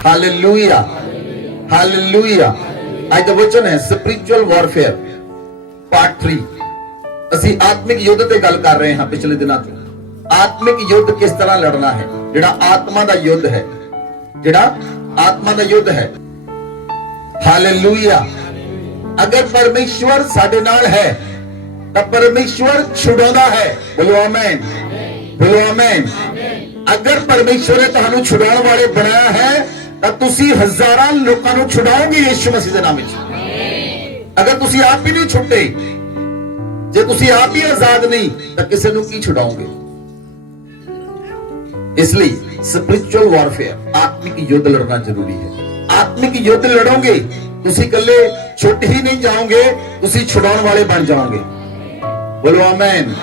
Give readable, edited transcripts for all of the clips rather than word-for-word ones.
Hallelujah hallelujah. आज का वचन है स्पिरिचुअल वॉरफेयर पार्ट 3। ਅਸੀਂ ਆਤਮਿਕ ਯੁੱਧ ਤੇ ਗੱਲ ਕਰ ਰਹੇ ਹਾਂ ਪਿਛਲੇ ਦਿਨਾਂ ਤੋਂ। ਆਤਮਿਕ ਯੁੱਧ ਕਿਸ ਤਰ੍ਹਾਂ ਲੜਨਾ ਹੈ, ਜਿਹੜਾ ਆਤਮਾ ਦਾ ਯੁੱਧ ਹੈ, ਜਿਹੜਾ ਆਤਮਾ ਦਾ ਯੁੱਧ ਹੈ। ਹਾਲੇਲੂਇਆ। ਅਗਰ ਪਰਮੇਸ਼ਵਰ ਸਾਡੇ ਨਾਲ ਹੈ ਤਾਂ ਪਰਮੇਸ਼ਵਰ ਛੁਡਾਉਂਦਾ ਹੈ। ਬੋਲੋ ਆਮੇਨ, ਬੋਲੋ ਆਮੇਨ। ਅਗਰ ਪਰਮੇਸ਼ਵਰ ਨੇ ਤੁਹਾਨੂੰ ਛੁਡਾਉਣ ਵਾਲੇ ਬਣਾਇਆ ਹੈ ਤਾਂ ਤੁਸੀਂ ਹਜ਼ਾਰਾਂ ਲੋਕਾਂ ਨੂੰ ਛੁਡਾਓਗੇ ਯਿਸੂ ਮਸੀਹ ਦੇ ਨਾਮ ਵਿੱਚ। ਅਗਰ ਤੁਸੀਂ ਆਪ ਹੀ ਨਹੀਂ ਛੁੱਟੇ, ਜੇ ਤੁਸੀਂ ਆਪ ਹੀ ਆਜ਼ਾਦ ਨਹੀਂ ਤਾਂ ਕਿਸੇ ਨੂੰ ਕੀ ਛੁਡਾਓਗੇ। ਇਸ ਲਈ ਸਪਿਰਿਚੁਅਲ ਵਾਰਫੇਅਰ ਆਤਮਿਕ ਯੁੱਧ ਲੜਨਾ ਜ਼ਰੂਰੀ ਹੈ। ਆਤਮਿਕ ਯੁੱਧ ਲੜੋਗੇ ਤੁਸੀਂ ਇਕੱਲੇ ਛੁੱਟ ਹੀ ਨਹੀਂ ਜਾਓਗੇ, ਤੁਸੀਂ ਛੁਡਾਉਣ ਵਾਲੇ ਬਣ ਜਾਓਗੇ। ਬੋਲੋ ਆਮੇਨ।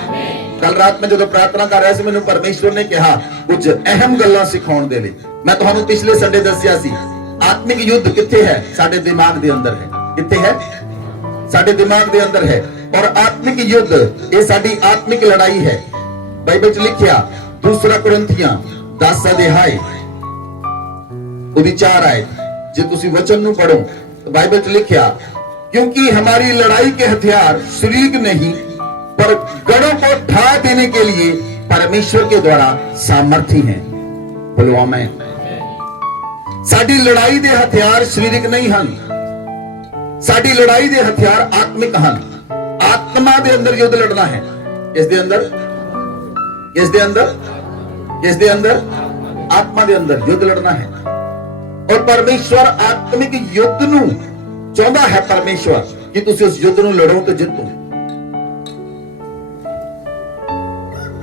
ਕੱਲ ਰਾਤ ਮੈਂ ਜਦੋਂ ਪ੍ਰਾਰਥਨਾ ਕਰ ਰਿਹਾ ਸੀ, ਮੈਨੂੰ ਪਰਮੇਸ਼ਵਰ ਨੇ ਕਿਹਾ ਕੁਝ ਅਹਿਮ ਗੱਲਾਂ ਸਿਖਾਉਣ ਦੇ ਲਈ। ਮੈਂ ਤੁਹਾਨੂੰ ਪਿਛਲੇ ਸੰਡੇ ਦੱਸਿਆ ਸੀ ਆਤਮਿਕ ਯੁੱਧ ਕਿੱਥੇ ਹੈ, ਸਾਡੇ ਦਿਮਾਗ ਦੇ ਅੰਦਰ ਹੈ। ਕਿੱਥੇ ਹੈ? ਸਾਡੇ ਦਿਮਾਗ ਦੇ ਅੰਦਰ ਹੈ। और आत्मिक युद्ध ये साडी आत्मिक लड़ाई है। बाइबल च लिखिया 2 कुरिन्थियां 10 अध्याय उदी 4 आयत, जे तुसी वचन नु पढ़ो तो बाइबल च लिखिया क्योंकि हमारी लड़ाई के हथियार शरीर नहीं पर गढ़ों को ढा देने के लिए परमेश्वर के द्वारा सामर्थी हैं। बोलो आमीन। साडी लड़ाई दे हथियार शरीरिक नहीं हन, साडी लड़ाई दे हथियार आत्मिक हन। आत्मा दे अंदर युद्ध लड़ना है। किस दे अंदर? किस दे अंदर? किस दे अंदर? आत्मा दे अंदर युद्ध लड़ना है। और परमेश्वर आत्मिक युद्ध नू चाहता है परमेश्वर कि तुसी उस युद्ध नू लड़ो तो जितो।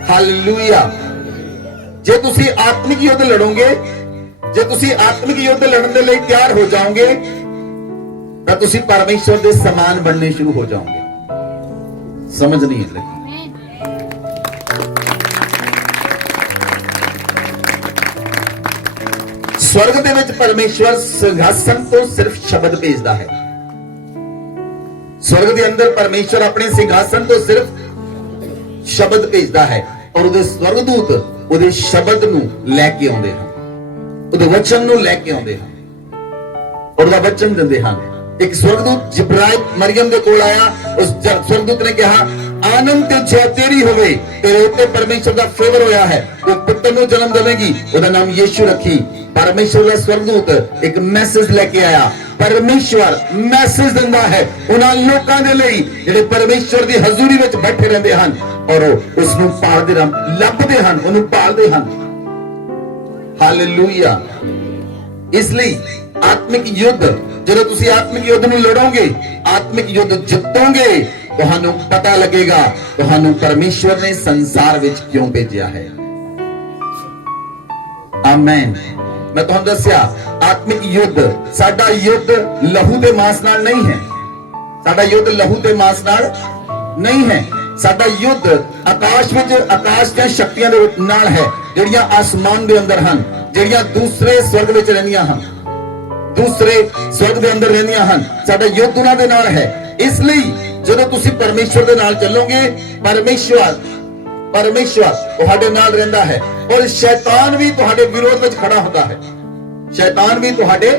हालेलुया। जे तुसी आत्मिक युद्ध लड़ोगे, जे तुसी आत्मिक युद्ध लड़न दे लई तैयार हो जाओगे तो तुसी परमेश्वर दे समान बनने शुरू हो जाओगे। समझ नहीं है लगी? स्वर्ग दे विच परमेश्वर सिंहासन तो सिर्फ शब्द भेजदा है। स्वर्ग दे अंदर परमेश्वर अपने सिंहासन तो सिर्फ शब्द भेजदा है और उहदे स्वर्गदूत उहदे शब्द नू लैके आउंदे हन, उहदे वचन नू लैके आउंदे हन और उहदा वचन दिंदे हन। एक स्वर्गदूत जिब्राइल मरियम दे कोल आया, उस स्वर्गदूत ने कहा आनंद ते जय तेरी होवे, तेरे उत्ते परमेश्वर दा फेवर होया है, वो पुत्र नु जन्म देवेगी, ओदा नाम यीशु रखी। परमेश्वर दा स्वर्गदूत एक मैसेज लेके आया। परमेश्वर मैसेज दिंदा है उन्हां लोकां दे लई जेड़े परमेश्वर दी हजूरी विच बैठे रहंदे हन और उस नु पालदे रहन, लभदे हन, ओनु पालदे हन। हालेलुया। इसलिए आत्मिक युद्ध ਜਦੋਂ ਤੁਸੀਂ ਆਤਮਿਕ ਯੁੱਧ ਨੂੰ ਲੜੋਗੇ, ਆਤਮਿਕ ਯੁੱਧ ਜਿੱਤੋਗੇ, ਤੁਹਾਨੂੰ ਪਤਾ ਲੱਗੇਗਾ ਤੁਹਾਨੂੰ ਪਰਮੇਸ਼ਵਰ ਨੇ ਸੰਸਾਰ ਵਿੱਚ ਕਿਉਂ ਭੇਜਿਆ ਹੈ। ਆਮੇਨ। ਮੈਂ ਤੁਹਾਨੂੰ ਦੱਸਿਆ ਆਤਮਿਕ ਯੁੱਧ, ਸਾਡਾ ਯੁੱਧ ਲਹੂ ਤੇ ਮਾਂਸ ਨਾਲ ਨਹੀਂ ਹੈ। ਸਾਡਾ ਯੁੱਧ ਲਹੂ ਤੇ ਮਾਂਸ ਨਾਲ ਨਹੀਂ ਹੈ। ਸਾਡਾ ਯੁੱਧ ਆਕਾਸ਼ ਵਿੱਚ ਆਕਾਸ਼ ਦੀਆਂ ਸ਼ਕਤੀਆਂ ਦੇ ਨਾਲ ਹੈ, ਜਿਹੜੀਆਂ ਆਸਮਾਨ ਦੇ ਅੰਦਰ ਹਨ, ਜਿਹੜੀਆਂ ਦੂਸਰੇ ਸਵਰਗ ਵਿੱਚ ਰਹਿੰਦੀਆਂ ਹਨ, दूसरे स्वर्ग ਦੇ ਅੰਦਰ ਰਹਿੰਦੀਆਂ ਹਨ। ਸਾਡਾ ਯੁੱਧ ਉਹਨਾਂ ਦੇ ਨਾਲ ਹੈ। ਇਸ ਲਈ ਜਦੋਂ ਤੁਸੀਂ ਪਰਮੇਸ਼ਵਰ ਦੇ ਨਾਲ ਚੱਲੋਗੇ, ਪਰਮੇਸ਼ਵਰ ਤੁਹਾਡੇ ਨਾਲ ਰਹਿੰਦਾ ਹੈ ਔਰ ਸ਼ੈਤਾਨ ਵੀ ਤੁਹਾਡੇ ਵਿਰੋਧ ਵਿੱਚ ਖੜਾ ਹੁੰਦਾ ਹੈ। ਸ਼ੈਤਾਨ ਵੀ ਤੁਹਾਡੇ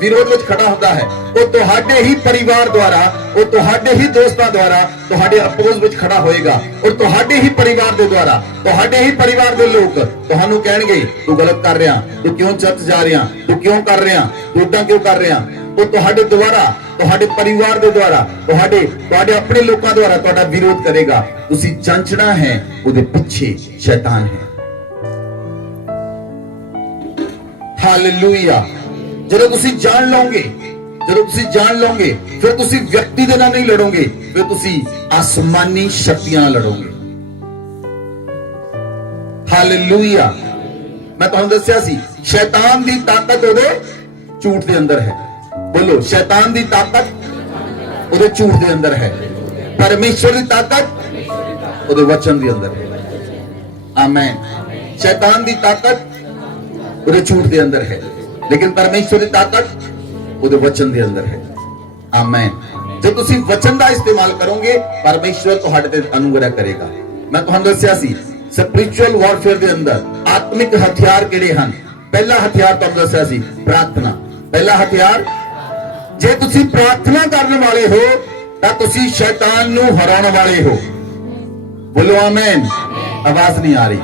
ਵਿਰੋਧ ਵਿੱਚ ਖੜਾ ਹੁੰਦਾ ਹੈ। ਉਹ ਤੁਹਾਡੇ ਹੀ ਪਰਿਵਾਰ ਦੁਆਰਾ, ਉਹ ਤੁਹਾਡੇ ਹੀ ਦੋਸਤਾਂ ਦੁਆਰਾ ਤੁਹਾਡੇ ਅਪੋਜ਼ ਵਿੱਚ ਖੜਾ ਹੋਏਗਾ ਔਰ ਤੁਹਾਡੇ ਹੀ ਪਰਿਵਾਰ ਦੇ ਦੁਆਰਾ, ਤੁਹਾਡੇ ਹੀ ਪਰਿਵਾਰ ਦੇ ਲੋਕ ਤੁਹਾਨੂੰ ਕਹਿਣਗੇ ਤੂੰ ਗਲਤ ਕਰ ਰਿਹਾ, ਤੂੰ ਕਿਉਂ ਚਰਚ ਜਾ ਰਿਹਾ, ਤੂੰ ਕਿਉਂ ਕਰ ਰਿਹਾ, ਤੂੰ ਏਦਾਂ ਕਿਉਂ ਕਰ ਰਿਹਾ। ਉਹ ਤੁਹਾਡੇ ਦੁਆਰਾ, ਤੁਹਾਡੇ ਪਰਿਵਾਰ ਦੇ ਦੁਆਰਾ, ਤੁਹਾਡੇ ਆਪਣੇ ਲੋਕਾਂ ਦੁਆਰਾ ਤੁਹਾਡਾ ਵਿਰੋਧ ਕਰੇਗਾ। ਤੁਸੀਂ ਜਾਂਚਣਾ ਹੈ ਉਹਦੇ ਪਿੱਛੇ ਸ਼ੈਤਾਨ ਹੈ। ਹਾਲੇਲੂਇਆ। ਜਦੋਂ ਤੁਸੀਂ ਜਾਣ ਲਓਗੇ, ਜਦੋਂ ਤੁਸੀਂ ਜਾਣ ਲਓਗੇ, ਫਿਰ ਤੁਸੀਂ ਵਿਅਕਤੀ ਦੇ ਨਾਲ ਨਹੀਂ ਲੜੋਗੇ, ਫਿਰ ਤੁਸੀਂ ਆਸਮਾਨੀ ਸ਼ਕਤੀਆਂ ਨਾਲ ਲੜੋਗੇ। ਹਾਲੇਲੂਇਆ। ਮੈਂ ਤੁਹਾਨੂੰ ਦੱਸਿਆ ਸੀ ਸ਼ੈਤਾਨ ਦੀ ਤਾਕਤ ਉਹਦੇ ਝੂਠ ਦੇ ਅੰਦਰ ਹੈ। ਬੋਲੋ ਸ਼ੈਤਾਨ ਦੀ ਤਾਕਤ ਉਹਦੇ ਝੂਠ ਦੇ ਅੰਦਰ ਹੈ, ਪਰਮੇਸ਼ਵਰ ਦੀ ਤਾਕਤ ਉਹਦੇ ਵਚਨ ਦੇ ਅੰਦਰ ਹੈ। ਆਮੇਨ। ਸ਼ੈਤਾਨ ਦੀ ਤਾਕਤ ਉਹਦੇ ਝੂਠ ਦੇ ਅੰਦਰ ਹੈ, लेकिन परमेश्वर की ताकत ਉਹਦੇ वचन ਦੇ ਅੰਦਰ ਹੈ। ਆਮੇਨ। ਜੇ ਤੁਸੀਂ वचन ਦਾ ਇਸਤੇਮਾਲ ਕਰੋਗੇ, ਪਰਮੇਸ਼ਵਰ ਤੁਹਾਡੇ ਤੇ ਅਨੁਗ੍ਰਹ ਕਰੇਗਾ। ਮੈਂ ਤੁਹਾਨੂੰ ਦੱਸਿਆ ਸੀ ਸਪਿਰਿਚੁਅਲ ਵਾਰਫੇਅਰ ਦੇ ਅੰਦਰ ਆਤਮਿਕ ਹਥਿਆਰ ਕਿਹੜੇ ਹਨ। पहला हथियार तुहानूं दस्सिया सी प्रार्थना। पहला हथियार, जे तुसीं प्रार्थना करने वाले हो तां तुसीं शैतान नूं हराउण वाले हो। बोलो आमीन। आवाज नहीं आ रही,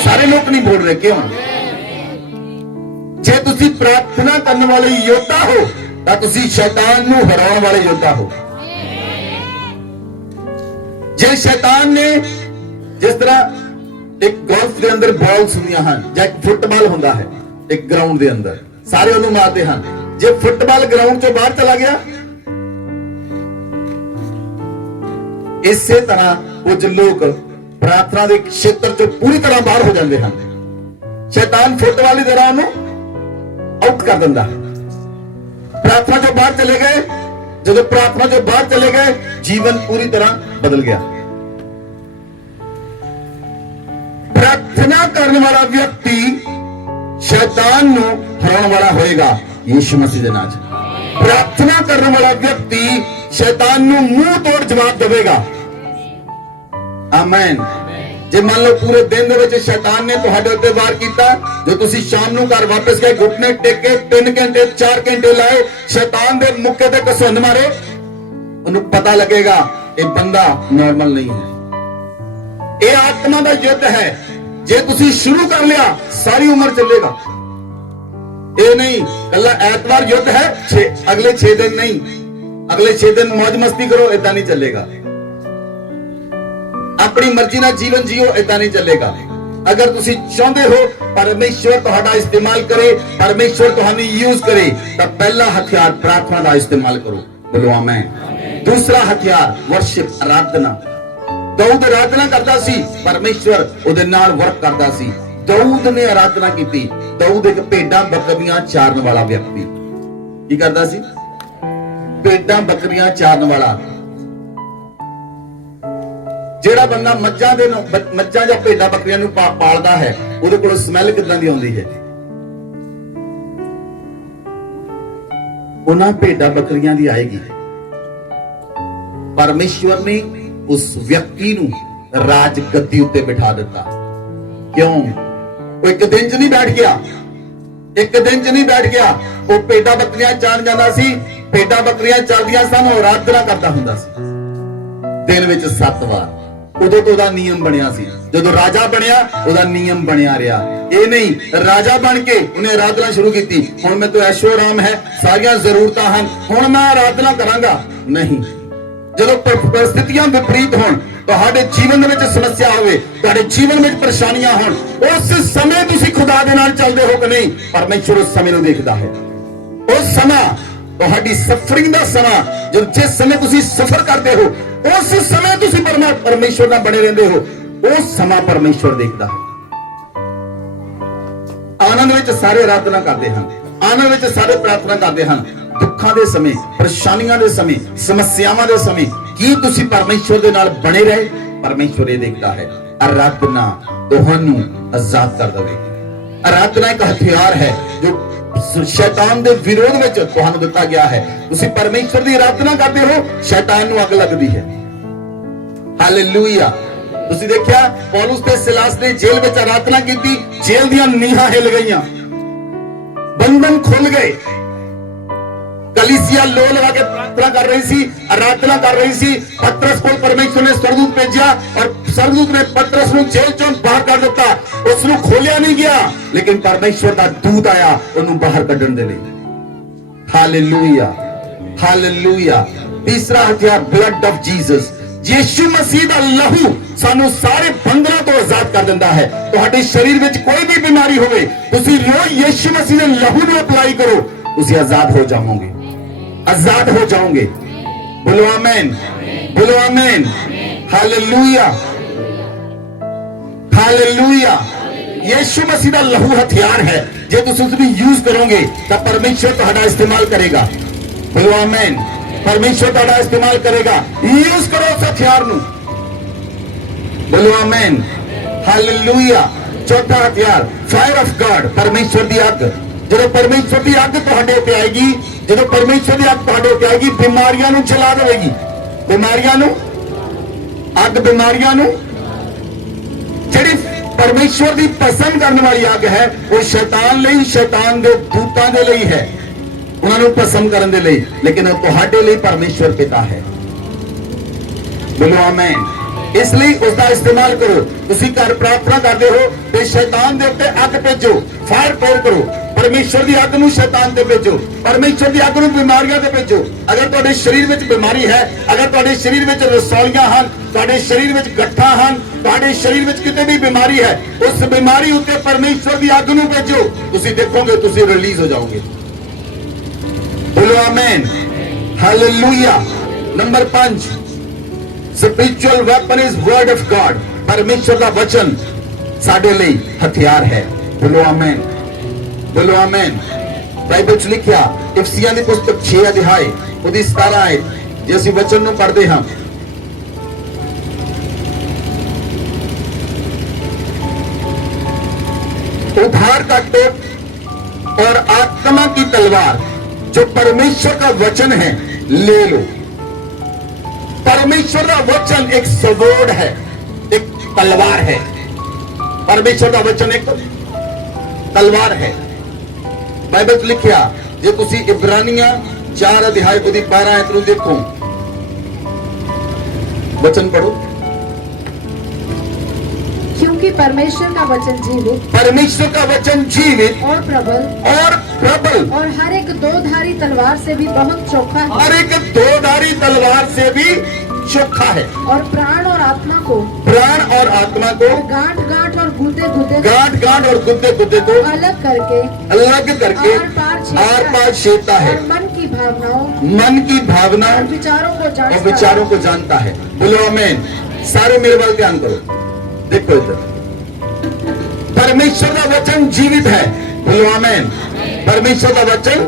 सारे लोग नहीं बोल रहे, क्यों? जे तुसीं प्रार्थना करने वाले योद्धा हो तां तुसीं शैतान नूं हराउण वाले योद्धा हो। जे शैतान ने, जिस तरह एक गोल्फ के अंदर बॉल्स हुंदियां हन जां एक फुटबॉल हुंदा है एक ग्राउंड के अंदर, सारे उन्होंने मारते हैं। जे फुटबॉल ग्राउंड चों बाहर चला गया, इसे तरह कुछ लोग प्रार्थना के क्षेत्र चों पूरी तरह बाहर हो जाते हैं। शैतान फुटबॉल की तरह उन्होंने आउट कर दिंदा है। प्रार्थना चों बाहर चले गए, जब प्रार्थना चों बाहर चले गए, जीवन पूरी तरह बदल गया। प्रार्थना करने वाला व्यक्ति शैतान नू हराने वाला होएगा यीशु मसीह दे नाम। प्रार्थना करने वाला व्यक्ति शैतान नू मुंह तोड़ जवाब देगा। आमीन। जे मान लो पूरे दिन दे विच शैतान ने तुहाडे उत्ते वार कीता, जो तुसी शाम नू घर वापस गए, घुटने टेके 3 घंटे 4 घंटे लाए, शैतान दे मुक्के ते कसुंद मारे, उन्हें पता लगेगा ये बंदा नॉर्मल नहीं है। ये आत्मा का युद्ध है। जे तुसी शुरू कर लिया सारी उम्र चलेगा। ये नहीं कल्ला ऐतवार युद्ध है, अगले 6 दिन नहीं, अगले 6 दिन मौज मस्ती करो, इतना नहीं चलेगा। अपनी मर्जी ना जीवन जियो, इतना नहीं चलेगा। अगर तुसी चाहते हो परमेश्वर तुहाडा इस्तेमाल करे, परमेश्वर तुहानू यूज करे, तो पहला हथियार प्रार्थना का इस्तेमाल करो। बोलो आमीन। दूसरा हथियार वर्शिप, आराधना। दाऊद आराधना करता सी, परमेश्वर उहदे नाल वर्क करता सी। दाऊद ने आराधना की। दाऊद एक भेडां बकरियां चारन वाला व्यक्ति की करता सी, भेडां बकरियां चारन वाला। ਜਿਹੜਾ ਬੰਦਾ ਮੱਝਾਂ ਜਾਂ ਭੇਡਾਂ ਬੱਕਰੀਆਂ ਨੂੰ ਪਾਲਦਾ ਹੈ, ਉਹਦੇ ਕੋਲ ਸਮੈਲ ਕਿਦਾਂ ਦੀ ਆਉਂਦੀ ਹੈ? ਉਹਨਾਂ ਭੇਡਾਂ ਬੱਕਰੀਆਂ ਦੀ ਆਏਗੀ। ਪਰਮੇਸ਼ਵਰ ਨੇ ਉਸ ਵਿਅਕਤੀ ਨੂੰ ਰਾਜ ਗੱਦੀ ਉੱਤੇ ਬਿਠਾ ਦਿੱਤਾ। ਕਿਉਂ? ਉਹ ਇੱਕ ਦਿਨ 'ਚ ਨਹੀਂ ਬੈਠ ਗਿਆ, ਇੱਕ ਦਿਨ 'ਚ ਨਹੀਂ ਬੈਠ ਗਿਆ। ਉਹ ਭੇਡਾਂ ਬੱਕਰੀਆਂ ਚਾਰਨ ਜਾਂਦਾ ਸੀ, ਭੇਡਾਂ ਬੱਕਰੀਆਂ ਚੱਲਦੀਆਂ ਸਨ, ਉਹ ਆਰਾਧਨਾ ਕਰਦਾ ਹੁੰਦਾ ਸੀ ਦਿਨ ਵਿੱਚ 7 ਵਾਰ। ਉਦੋਂ ਤੋਂ ਉਹਦਾ ਨਿਯਮ ਬਣਿਆ ਸੀ। ਜਦੋਂ ਰਾਜਾ ਬਣਿਆ ਉਹਦਾ ਨਿਯਮ ਬਣਿਆ ਰਿਹਾ। ਇਹ ਨਹੀਂ ਰਾਜਾ ਬਣ ਕੇ ਉਹਨੇ ਆਰਾਧਨਾ ਸ਼ੁਰੂ ਕੀਤੀ, ਹੁਣ ਮੈਂ ਤੋਂ ਐਸ਼ੋ ਆਰਾਮ ਹੈ, ਸਾਰੀਆਂ ਜ਼ਰੂਰਤਾਂ ਹਨ, ਹੁਣ ਮੈਂ ਆਰਾਧਨਾ ਕਰਾਂਗਾ। ਨਹੀਂ, ਜਦੋਂ परिस्थितियां विपरीत होण, ਤੁਹਾਡੇ ਜੀਵਨ ਦੇ ਵਿੱਚ ਸਮੱਸਿਆ ਹੋਵੇ, ਤੁਹਾਡੇ ਜੀਵਨ ਵਿੱਚ ਪਰੇਸ਼ਾਨੀਆਂ ਹੋਣ, ਉਸ ਸਮੇਂ ਤੁਸੀਂ ਖੁਦਾ ਦੇ ਨਾਲ ਚੱਲਦੇ ਹੋ ਕਿ ਨਹੀਂ? ਪਰਮੇਸ਼ਰ ਉਸ ਸਮੇਂ ਨੂੰ ਦੇਖਦਾ ਹੈ। ਉਸ ਸਮਾਂ ਤੁਹਾਡੀ ਸਫਰਿੰਗ ਦਾ ਸਮਾਂ, ਜਦ ਜਿਸ ਸਮੇਂ ਤੁਸੀਂ ਸਫਰ ਕਰਦੇ ਹੋ, ਉਸ ਸਮੇਂ ਤੁਸੀਂ ਪਰਮੇਸ਼ਰ ਨਾਲ ਬਣੇ ਰਹਿੰਦੇ ਹੋ, ਉਸ ਸਮਾਂ ਪਰਮੇਸ਼ਰ ਦੇਖਦਾ ਹੈ। ਆਨੰਦ ਵਿੱਚ ਸਾਰੇ ਆਰਾਧਨਾ ਕਰਦੇ ਹਨ, ਆਨੰਦ ਵਿੱਚ ਸਾਰੇ ਪ੍ਰਾਰਥਨਾ ਕਰਦੇ ਹਨ। ਦੁੱਖਾਂ ਦੇ ਸਮੇਂ, ਪਰੇਸ਼ਾਨੀਆਂ ਦੇ ਸਮੇਂ, ਸਮੱਸਿਆਵਾਂ ਦੇ ਸਮੇਂ ਕੀ ਤੁਸੀਂ ਪਰਮੇਸ਼ਰ ਦੇ ਨਾਲ ਬਣੇ ਰਹੇ? ਪਰਮੇਸ਼ਰ ਇਹ ਦੇਖਦਾ ਹੈ। ਆਰਾਧਨਾ ਤੁਹਾਨੂੰ ਆਜ਼ਾਦ ਕਰ ਦੇਵੇਗੀ। ਆਰਾਧਨਾ ਇੱਕ ਹਥਿਆਰ ਹੈ ਜੋ शैतान दे विरोध में तुहानू दिता गया है। तुसी परमेश्वर दी आराधना करते हो, शैतान नू अग लगदी है। हालेलुया। तुसी देखिया पौलुस ते सिलास ने जेल में आराधना की, जेल दियां नीहां हिल गईयां, बंधन खुल गए। कलीसिया लो लगा के प्रार्थना कर रही सी, आराधना कर रही सी। पतरस को परमेश्वर ने स्वर्गदूत भेजा और स्वर्गदूत ने पतरस को जेल चों बाहर कर दिता। उसनु खोलिया नहीं गया, लेकिन परमेश्वर का दूत आया उन्हें बाहर कढण दे लई। Hallelujah, hallelujah. तीसरा हथियार ब्लड ऑफ जीसस। यीशु मसीह दा लहू सानू सारे बंधनों तो आजाद कर दिंदा है। तुहाडे शरीर विच कोई भी बीमारी होवे, तुसी रोज यीशु मसीह दे लहू नू अप्लाई करो, तुसी आजाद हो जाओगे, आजाद हो जाओगे। बोलो आमीन, बोलो आमीन। Hallelujah, hallelujah. यीशु मसीह दा लहू हथियार है, जे तुसी उसनु यूज करोगे तो परमेश्वर तुहाडा इस्तेमाल करेगा। बोलो आमीन। परमेश्वर तुहाडा इस्तेमाल करेगा। यूज करो उस हथियार नू। बोलो आमीन, हालेलुया। चौथा हथियार फायर ऑफ गॉड, परमेश्वर दी अग। जो परमेश्वर की अग तुहाडे उत्ते आएगी, जो परमेश्वर की अग तुहाडे उत्ते आएगी, बीमारियां नू जला देगी। बीमारियां नू अग, बीमारियां नू जिहड़ी परमेश्वर की पसंद करने वाली अग है वो शैतान ਲਈ शैतान के दूतां ਦੇ ਲਈ है उन्होंने पसंद करने ਦੇ ਲਈ लेकिन वो ਤੁਹਾਡੇ ਲਈ परमेश्वर पिता है। बोलो आमीन। इसलिए उसका इस्तेमाल करो। तुसी घर प्रार्थना करते हो तो शैतान के उत्ते अग भेजो, फायर तोड़ करो। परमेश्वर की अग नूं शैतान ते भेजो, परमेश्वर की अग नूं बीमारियां ते भेजो। अगर तुहाडे शरीर विच बीमारी है, अगर तुहाडे शरीर विच रसौलियां हन, तुहाडे शरीर विच गट्ठा हन, तुहाडे शरीर विच किते भी बीमारी है, उस बीमारी उत्ते परमेश्वर की अग नूं भेजो। तुसी देखोगे तुसी रिलीज हो जाओगे। बोलो आमीन, hallelujah. Number 5, spiritual weapon is word of God. परमेश्वर का वचन साडे लई हथियार है। बोलो आमीन, बोलो आमीन। बाइबल च लिखिया इफिसियां दी पुस्तक 6 अध्याय ਉਹਦੀ 17 आयत जे ਅਸੀਂ वचन ਨੂੰ पढ़ते ਹਾਂ। उधार का टोप और आत्मा की तलवार जो परमेश्वर का वचन है ले लो। परमेश्वर का वचन एक स्वॉर्ड है, एक तलवार है। परमेश्वर का वचन एक तलवार है। बाइबल लिखिया जे तुसी इब्रानियां 4 अध्याय ਉਹਦੀ 12 आयत ਨੂੰ देखो, वचन पढ़ो। क्योंकि परमेश्वर का वचन जीवित, परमेश्वर का वचन जीवित और प्रबल और हर एक दोधारी तलवार से भी बहुत चोखा है, हर एक दोधारी तलवार से भी चोखा है, और प्राण और आत्मा को गांठ गांठ और गुद्दे को अलग करके आर पार छेदता है, और मन की भावनाओं और विचारों को जानता है। बोलो आमीन। सारे मेरे वाल ध्यान करो। देखो इधर, परमेश्वर का वचन जीवित है। बोलो आमीन। परमेश्वर का वचन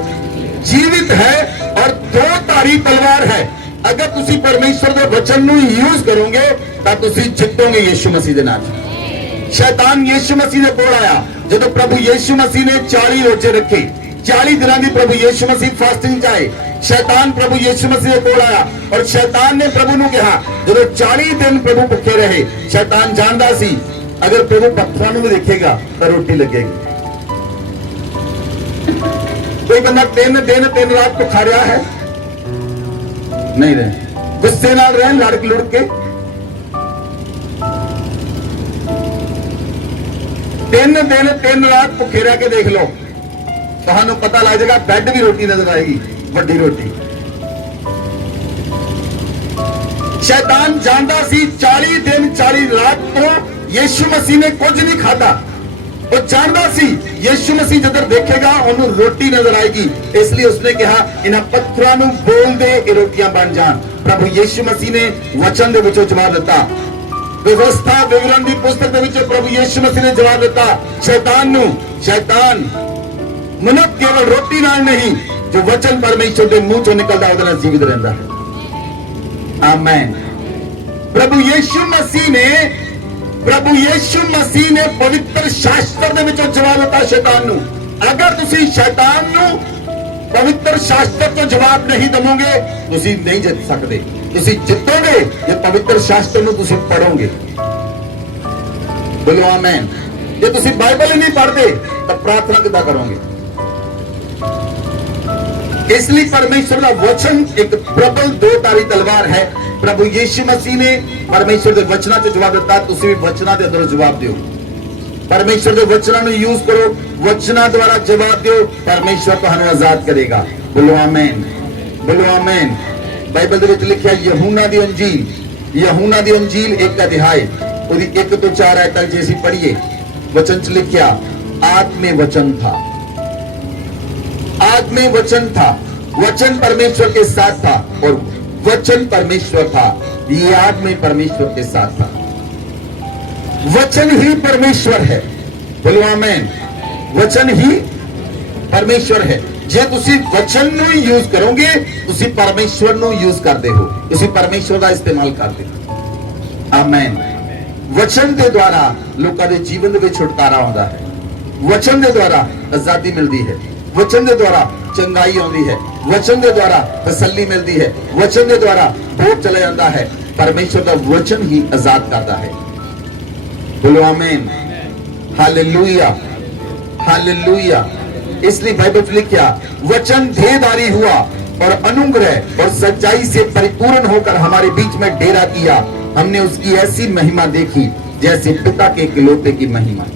जीवित है और दो धारी तलवार है। अगर तुसी परमेश्वर के वचन ਨੂੰ यूज करोगे ਤਾਂ ਤੁਸੀਂ ਜਿੱਤੋਗੇ ਯीशु मसीह ਦੇ ਨਾਲ। शैतान यीशु मसीह ਦੇ ਕੋਲ ਆਇਆ ਜਦੋਂ प्रभु यीशु मसीह ने 40 रोजे रखे, 40 दिनों की प्रभु यीशु मसीह फास्टिंग चाहे। शैतान प्रभु यीशु मसीह कोल आया और शैतान ने प्रभु ਨੂੰ कहा ਜਦੋਂ 40 दिन प्रभु भुखे रहे, शैतान जानता सी अगर प्रभु पत्थरों ਨੂੰ भी देखेगा तो रोटी लगेगी। कोई बंदा 3 दिन 3 रात भुखा रहा है, नहीं रहे, गुस्से नाल रहे, लड़क लुड़ के 3 दिन 3 रात भुखे रह के देख लो, ਤੁਹਾਨੂੰ पता लग जाएगा। बेड भी रोटी नजर आएगी, ਵੱਡੀ रोटी। शैतान जानता सी 40 दिन 40 रात तो यीशु मसीह ने कुछ नहीं खाता। वो जानता सी यीशु मसीह जदर देखेगा उन्हें रोटी नजर आएगी, इसलिए उसने कहा इन्हां पत्थरां नूं बोल दे ये रोटियां बन जान। प्रभु यीशु मसीह ने वचन दे विचों जवाब दिता। व्यवस्था विवरण की पुस्तक दे विचों प्रभु यीशु मसीह ने जवाब दिता शैतान नूं, शैतान मनुष्य केवल रोटी नाल नहीं, जो वचन परमेश्वर के मुंह चों निकलता है उहदे जीवित रहता है। आमीन। प्रभु यीशु मसीह ने पवित्र शास्त्र दे विचों जवाब दिता शैतान नूं। अगर तुसी शैतान नूं पवित्र शास्त्र तो जवाब नहीं दवोगे तुसी नहीं जित सकते। तुसी जितोगे जे पवित्र शास्त्र नूं तुसी पढ़ोगे। बोलो आमीन। जे तुसी बाइबल ही नहीं पढ़ते तो प्रार्थना किद्दां करोगे? इसलिए परमेश्वर का वचन एक प्रबल 2 धारी तलवार है। प्रभु यीशु मसीह ने परमेश्वर के वचना से जवाब दिता, तुसी भी वचना के अंदर जवाब दियो। परमेश्वर के वचना ਨੂੰ यूज करो, वचना द्वारा जवाब दियो, परमेश्वर ਤੁਹਾਨੂੰ आजाद करेगा। बोलो आमीन, बोलो आमीन। बाइबल ਦੇ ਵਿੱਚ ਲਿਖਿਆ यूहन्ना ਦੀ अंजील 1 अध्याय ਉਹਦੀ 1 ਤੋਂ 4 आयत तक जे ਅਸੀਂ पढ़िए, वचन च लिखिया आत्मे वचन था, आत्मे वचन था, वचन परमेश्वर के साथ था और वचन परमेश्वर था। ये आत्मे परमेश्वर के साथ था। वचन ही परमेश्वर है। बोलो आमीन। वचन ही परमेश्वर है। जे तुसी वचन ਨੂੰ यूज करोगे तुसी परमेश्वर ਨੂੰ यूज करते हो, तुसी परमेश्वर का इस्तेमाल करते हो। आमीन। वचन के द्वारा लोगों के जीवन में छुटकारा आता है, वचन के द्वारा आजादी मिलती है, वचन के द्वारा चंगाई आती है, वचन के द्वारा तसल्ली मिलती है, वचन के द्वारा बोझ चला जाता है। परमेश्वर का वचन ही आजाद करता है। बोलो आमीन। Hallelujah, hallelujah. इसलिए बाइबल में लिखा, वचन देहधारी हुआ और अनुग्रह और सच्चाई से परिपूर्ण होकर हमारे बीच में डेरा किया। हमने उसकी ऐसी महिमा देखी जैसे पिता के इकलौते की महिमा।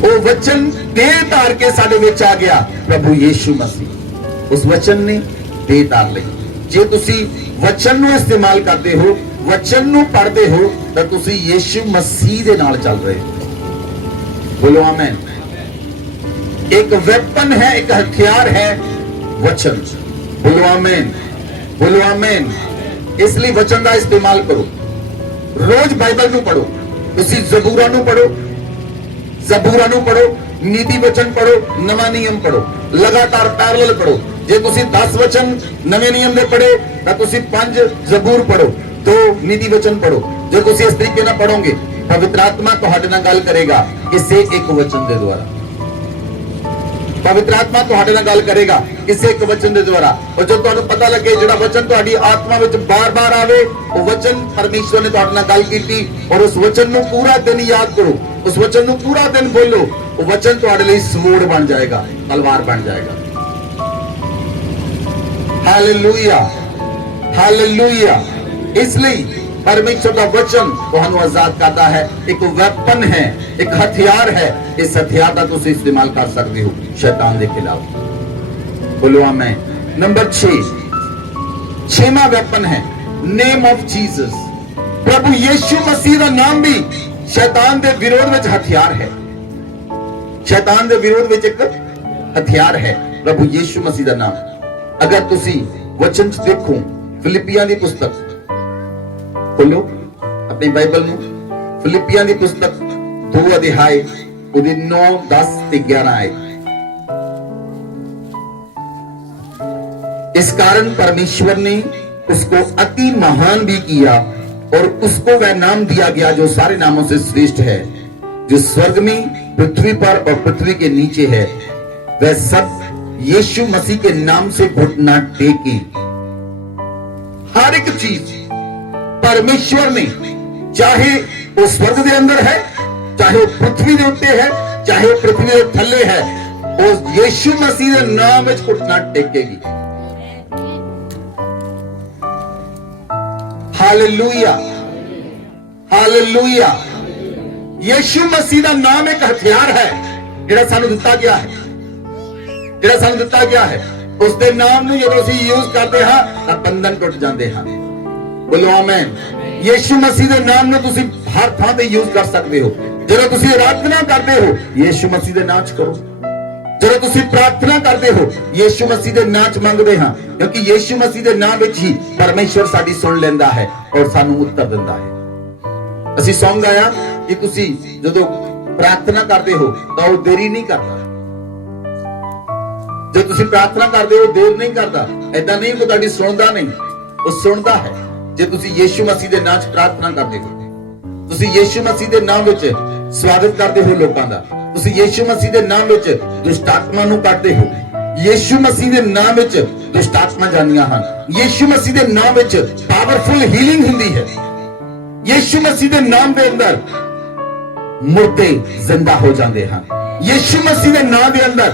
वो वचन देह धार के साडे विच आ गया, प्रभु यीशु मसीह। उस वचन ने देह धार ਲਈ। ਜੇ ਤੁਸੀਂ ਵਚਨ ਨੂੰ ਇਸਤੇਮਾਲ ਕਰਦੇ ਹੋ, ਵਚਨ ਨੂੰ ਪੜ੍ਹਦੇ ਹੋ, ਤਾਂ ਤੁਸੀਂ ਯੀਸ਼ु ਮਸੀਹ ਦੇ ਨਾਲ ਚੱਲ ਰਹੇ ਹੋ। बोलो आमेन। एक वेपन है, एक हथियार है वचन। बोलो आमेन, बोलो आमेन। इसलिए वचन का इस्तेमाल करो। रोज बाइबल ਨੂੰ ਪੜੋ, ਤੁਸੀਂ ਜ਼ਬੂਰਾਂ ਨੂੰ ਪੜੋ, ਜ਼ਬੂਰਾਂ ਨੂੰ ਪੜੋ, ਨੀਤੀ ਵਚਨ ਪੜੋ, ਨਵਾਂ ਨਿਯਮ ਪੜੋ, ਲਗਾਤਾਰ ਪੈਰਲਲ ਪੜੋ। ਜੇ ਤੁਸੀਂ 10 ਵਚਨ ਨਵੇਂ ਨਿਯਮ ਦੇ ਪੜ੍ਹੇ ਤਾਂ ਤੁਸੀਂ 5 ਜ਼ਬੂਰ ਪੜੋ, 2 ਨੀਤੀ ਵਚਨ ਪੜੋ। ਜੇ ਤੁਸੀਂ ਇਸ ਤਰੀਕੇ ਨਾਲ ਪੜੋਗੇ, ਪਵਿੱਤਰ ਆਤਮਾ ਤੁਹਾਡੇ ਨਾਲ ਗੱਲ ਕਰੇਗਾ ਕਿਸੇ ਇੱਕ ਵਚਨ ਦੇ ਦੁਆਰਾ। ਪਵਿੱਤਰ ਆਤਮਾ ਤੁਹਾਡੇ ਨਾਲ ਗੱਲ ਕਰੇਗਾ ਕਿਸੇ ਇੱਕ ਵਚਨ ਦੇ ਦੁਆਰਾ। ਔਰ ਜੋ ਤੁਹਾਨੂੰ ਪਤਾ ਲੱਗੇ ਜਿਹੜਾ ਵਚਨ ਤੁਹਾਡੀ ਆਤਮਾ ਵਿੱਚ ਬਾਰ-ਬਾਰ ਆਵੇ, ਉਹ ਵਚਨ ਪਰਮੇਸ਼ਵਰ ਨੇ ਤੁਹਾਡੇ ਨਾਲ ਗੱਲ ਕੀਤੀ, ਔਰ ਉਸ ਵਚਨ ਨੂੰ ਪੂਰਾ ਦਿਨ ਯਾਦ ਕਰੋ, ਉਸ ਵਚਨ ਨੂੰ ਪੂਰਾ ਦਿਨ ਬੋਲੋ। ਉਹ ਵਚਨ ਤੁਹਾਡੇ ਲਈ ਸਵੋਰਡ ਬਣ ਜਾਏਗਾ, ਤਲਵਾਰ ਬਣ ਜਾਏਗਾ। Hallelujah, hallelujah. इसलिए परमेश्वर का वचन ਤੁਹਾਨੂੰ आजाद करता है, एक वेपन है, एक हथियार है। इस हथियार का तुम इस्तेमाल कर सकते हो शैतान के खिलाफ। बोलो आमीन। नंबर 6, 6वां वेपन है नेम ऑफ जीसस। प्रभु यीशु मसीह का नाम भी शैतान के विरोध में हथियार है। शैतान के विरोध में एक हथियार है प्रभु यीशु मसीह का नाम। अगर तुसी वचन देखो, फिलिपियां की पुस्तक खोलो अपनी बाइबल में, फिलिपियां की पुस्तक 2 अध्याय 9, 10 ते 11 आए। इस कारण परमेश्वर ने उसको अति महान भी किया और उसको वह नाम दिया गया जो सारे नामों से श्रेष्ठ है, जो स्वर्ग में, पृथ्वी पर और पृथ्वी के नीचे है। वह सब यीशु मसीह के नाम से घुटना टेके। हर एक चीज परमेश्वर ने, चाहे वो स्वर्ग के अंदर है, चाहे वो पृथ्वी के उत्ते है, चाहे वो पृथ्वी के थल्ले है, वो यीशु मसीह के नाम में घुटना टेकेगी। Hallelujah, hallelujah. यीशु मसीह का नाम एक हथियार है जिहड़ा सानू दिता गया है, ਜਿਹੜਾ ਸਾਨੂੰ ਦਿੱਤਾ ਗਿਆ ਹੈ। ਉਸ ਦੇ ਨਾਮ ਨੂੰ ਜਦੋਂ ਅਸੀਂ ਯੂਜ਼ ਕਰਦੇ ਹਾਂ ਤਾਂ ਬੰਧਨ ਟੁੱਟ ਜਾਂਦੇ ਹਨ। ਬੋਲੋ ਆਮੇਨ। ਯੀਸ਼ੂ ਮਸੀਹ ਦੇ ਨਾਮ ਨੂੰ ਤੁਸੀਂ ਹਰ ਥਾਂ ਤੇ ਯੂਜ਼ ਕਰ ਸਕਦੇ ਹੋ। ਜਦੋਂ ਤੁਸੀਂ ਆਰਾਧਨਾ ਕਰਦੇ ਹੋ, ਯੀਸ਼ੂ ਮਸੀਹ ਦੇ ਨਾਮ 'ਚ ਕਰੋ। ਜਦੋਂ ਤੁਸੀਂ ਪ੍ਰਾਰਥਨਾ ਕਰਦੇ ਹੋ, ਯੀਸ਼ੂ ਮਸੀਹ ਦੇ ਨਾਮ 'ਚ ਮੰਗਦੇ ਹਾਂ, ਕਿਉਂਕਿ ਯੀਸ਼ੂ ਮਸੀਹ ਦੇ ਨਾਮ ਵਿੱਚ ਹੀ ਪਰਮੇਸ਼ਵਰ ਸਾਡੀ ਸੁਣ ਲੈਂਦਾ ਹੈ ਔਰ ਸਾਨੂੰ ਉੱਤਰ ਦਿੰਦਾ ਹੈ। ਅਸੀਂ ਸੌਂਗ ਗਾਇਆ ਕਿ ਤੁਸੀਂ ਜਦੋਂ ਪ੍ਰਾਰਥਨਾ ਕਰਦੇ ਹੋ ਤਾਂ ਉਹ ਦੇਰੀ ਨਹੀਂ ਕਰਦਾ। जो तुसी प्रार्थना करते हो देर नहीं करता। ऐसा नहीं कि तुहाडी सुनदा नहीं, वो सुनदा है। जे तुसी यीशु मसीह दे नाम च प्रार्थना करते हो, तुसी यीशु मसीह दे नाम विच स्वागत करते हो लोकां दा, तुसी यीशु मसीह दे नाम विच दुष्ट आत्मा नूं कढदे हो। यीशु मसीह दे नाम विच दुष्ट आत्मा जांदियां हन। यीशु मसीह दे नाम विच पावरफुल हीलिंग हुंदी है। यीशु मसीह दे नाम दे अंदर मुर्दे जिंदा हो जाते हैं। यीशु मसीह के नाम के अंदर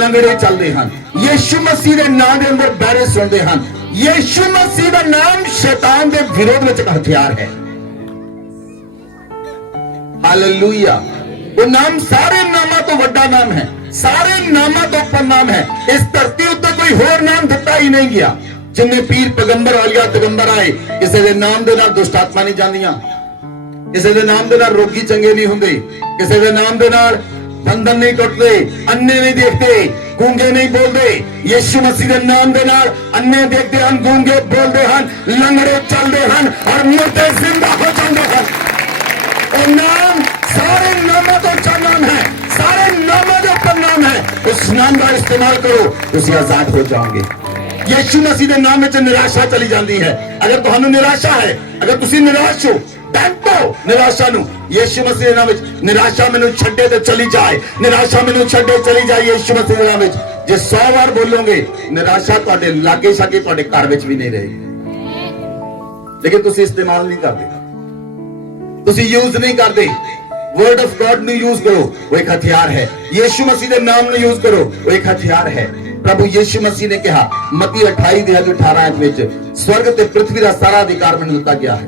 लंगड़े चलते हैं। यीशु मसीह के नाम के अंदर बहरे सुनते हैं। यीशु मसीह का नाम शैतान के विरोध में एक हथियार है। हालेलुया। वो नाम सारे नामों तो बड़ा नाम है, सारे नामों तो ऊपर नाम है। इस धरती उत्ते कोई होर नाम दिता ही नहीं गया। जिन्ने पीर पैगंबर वालिया पैगंबर आए, किसी के नाम के नाल दुष्ट आत्मा नहीं जांदियां, किसी के नाम के नाल रोगी चंगे नहीं होंगे, किसी के नाम के नाल बंधन नहीं टुटते, अन्ने नहीं देखते, गूंगे नहीं बोलते। यीशु मसीह के नाम के नाल अन्ने देखते हैं, गूंगे बोलते हैं, लंगड़े चलते हैं और मुर्दे जिंदा हो जाते हैं। और नाम सारे नामों तो अच्छा नाम है, सारे नामों के ऊपर नाम है। उस नाम का इस्तेमाल करो, तुसी आजाद हो जाओगे। यीशु मसीह के नाम में निराशा चली जाती है। अगर तुहानू निराशा है, अगर तुसी निराश हो, डांटो निराशा नू। यीशु मसीह के नाम में निराशा मैनू छड्डे ते चली जाए, निराशा मैनू छड्डे चली जाए। यीशु मसीह के नाम में जे 100 बार बोलोगे, निराशा तुहाडे लागे शागे तुहाडे घर विच भी नहीं रहेगी। लेकिन तुसी इस्तेमाल नहीं करते, तुसी यूज नहीं करते। वर्ड ऑफ गॉड ਨੂੰ यूज करो, वो एक हथियार है। यीशु मसीह ਦੇ ਨਾਮ ਨੂੰ यूज करो, वो एक हथियार है। प्रभु यीशु मसीह ने कहा मत्ती 28:18 ਵਿੱਚ स्वर्ग ਤੇ ਪ੍ਰithvi ਦਾ ਸਾਰਾ ਅਧਿਕਾਰ ਮੈਨੂੰ ਦਿੱਤਾ ਗਿਆ ਹੈ,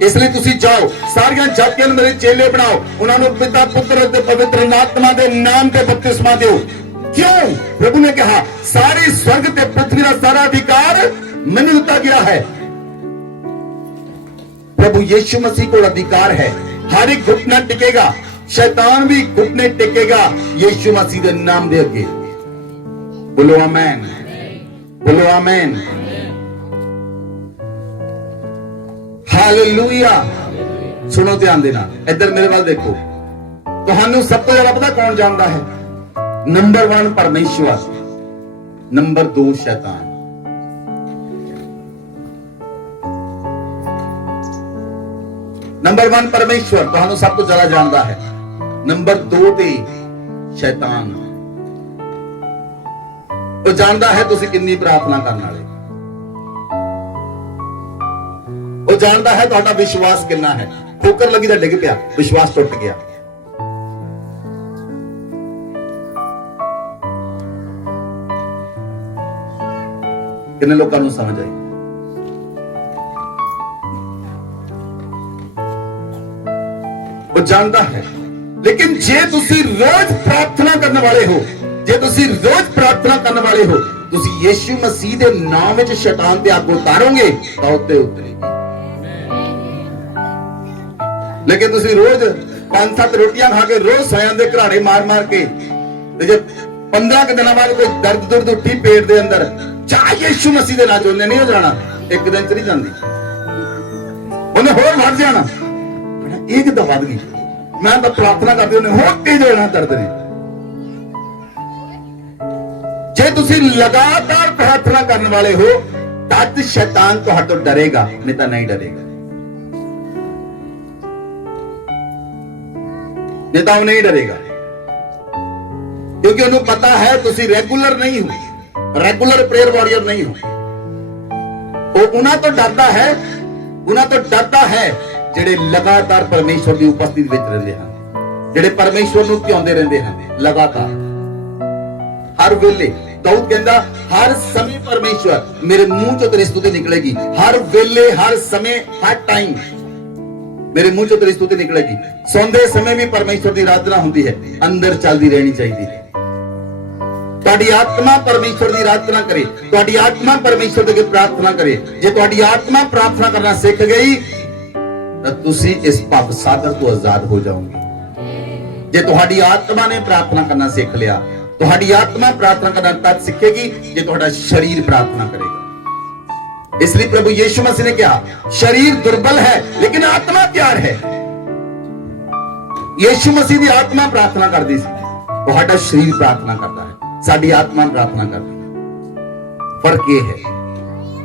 ਇਸ ਲਈ ਤੁਸੀਂ ਜਾਓ ਸਾਰੀਆਂ ਜਾਤੀਆਂ ਨੂੰ ਮੇਰੇ ਚੇਲੇ ਬਣਾਓ, ਉਹਨਾਂ ਨੂੰ ਪਿਤਾ ਪੁੱਤਰ ਅਤੇ ਪਵਿੱਤਰ ਆਤਮਾ ਦੇ ਨਾਮ ਤੇ ਬਪਤਿਸਮਾ ਦਿਓ। क्यों? प्रभु ने कहा सारे स्वर्ग ते पृथ्वी का सारा अधिकार मैंने दिता गया है। प्रभु यीशु मसीह को अधिकार है, हर एक घुटना टिकेगा, शैतान भी घुटने टिकेगा यीशु मसीह के नाम दे अगे। बोलो आमेन, बोलो आमेन, हालेलुया। सुनो ध्यान देना, इधर मेरे वाल देखो। तुहानू सब तो ज्यादा पता कौन जानता है? नंबर 1 परमेश्वर, नंबर 2 शैतान। नंबर 1 परमेश्वर तुहानू सब तो ज्यादा जानता है, नंबर 2 ते शैतान। वो जानता है तुसी कितनी प्रार्थना करने वाले, वो जानता है तुहाडा विश्वास कितना है। ठोकर लगी तो डिग पिया, विश्वास टुट गया। कितने लोगों को समझ आई? वो जानता है। लेकिन जे तुसी रोज प्रार्थना करने वाले हो, जे तुसी रोज प्रार्थना करने वाले हो, तुसी यीशु मसीह दे नाम विच शैतान ते आग उतारोगे तो उत्ते उतरेगी। लेकिन तुसी रोज 5-7 रोटियां खा के रोज सयां दे घराड़े मार मार के ते जे 15 के दिन बाद कोई दर्द दुर्द उठी पेट दे अंदर, चाहे यीशु मसीह दे नाम चोले नहीं हो जाना, एक दिन च नहीं जाती, उन्हें होर बढ़ जाना। एक तो बढ़ गई, मैं तो प्रार्थना करती उन्हें होर तेज हो जाना दर्द ने। जे तुसी लगातार प्रार्थना करने वाले हो तद शैतान तो हटो डरेगा, नहीं तो नहीं डरेगा, नहीं तो नहीं डरेगा, क्योंकि उन्हें पता है तुसी रेगुलर नहीं हो, रेगुलर प्रेयर वॉरियर नहीं हो। वो उन्हें तो डरता है जेड़े लगातार परमेश्वर की उपस्थिति विच रहंदे हन, जेड़े परमेश्वर नूं ध्याउंदे रहंदे हन लगातार हर वेले। दाऊद कहंदा हर समय परमेश्वर मेरे मुंह चों तेरी स्तुति निकलेगी, हर वेले, हर समय, हर टाइम मेरे मुंह चों तेरी स्तुति निकलेगी। सौंदे समय भी परमेश्वर की आराधना होती है, अंदर चलती रहनी चाहिए। ਤੁਹਾਡੀ आत्मा परमेश्वर की आराधना करे, ਤੁਹਾਡੀ आत्मा परमेश्वर के प्रार्थना करे। जे ਤੁਹਾਡੀ आत्मा प्रार्थना करना सीख गई तो तुसी इस पाप सागर तो आजाद हो जाओगे। जे ਤੁਹਾਡੀ आत्मा ने प्रार्थना करना सीख लिया, ਤੁਹਾਡੀ आत्मा प्रार्थना करना तब सीखेगी जे ਤੁਹਾਡਾ शरीर प्रार्थना करेगा। इसलिए प्रभु यीशु मसीह ने कहा शरीर दुर्बल है लेकिन आत्मा तैयार है। यीशु मसीह की आत्मा प्रार्थना करती सी, ਤੁਹਾਡਾ शरीर प्रार्थना करता है, साडी आत्मा प्रार्थना करती है। फर्क ये है,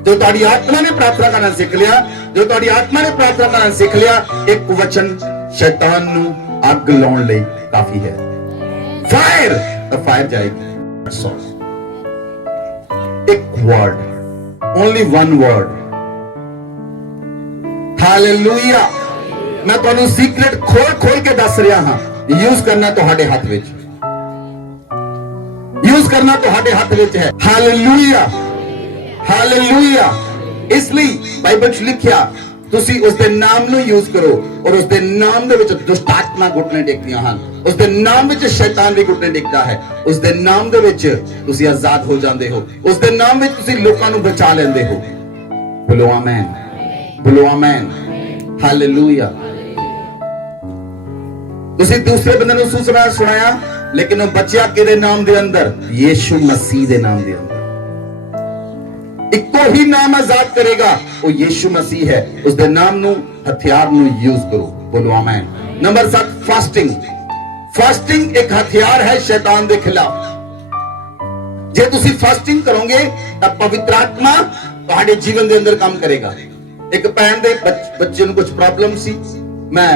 जो तुम्हारी आत्मा ने प्रार्थना करना सीख लिया, जो तुम्हारी आत्मा ने प्रार्थना करना सीख लिया, एक वचन शैतान नू अग लाउण लई काफी है। फायर तो फायर जाएगी। एक word, only one word, hallelujah. मैं तुहानू सीक्रेट खोल खोल के दस रहा हां, यूज करना तुहाडे हाथ विच, यूज करना तुहाडे हाथ विच है। Hallelujah, hallelujah. इसलिए बाइबल च लिखिया तुसी उस दे नाम नू यूज करो, और उस दे नाम दे विच दुष्ट आत्मा घुटने टेकदियां हन, उस दे नाम विच शैतान भी घुटने टेकदा है, उस दे नाम दे विच तुसी आजाद हो जांदे हो, उस दे नाम विच तुसी लोकां नू बचा लेंदे हो। बोलो आमीन, बोलो आमीन, हालेलुया। तुसी दूसरे बंदे नू सुसमाचार सुनाया, लेकिन वो बचिया किहदे नाम दे अंदर? यीशु मसीह दे नाम दे अंदर। इको ही नाम आजाद करेगा, वो यीशु मसीह है। उस दे नाम नू हथियार नू यूज करो। बोलो आमीन। Number 7 fasting. फास्टिंग एक हथियार है शैतान के खिलाफ। जे तुसी फास्टिंग करोगे तब पवित्र आत्मा तुम्हारे जीवन के अंदर काम करेगा। एक भैन दे बच्चे नू कुछ प्रॉब्लम सी, मैं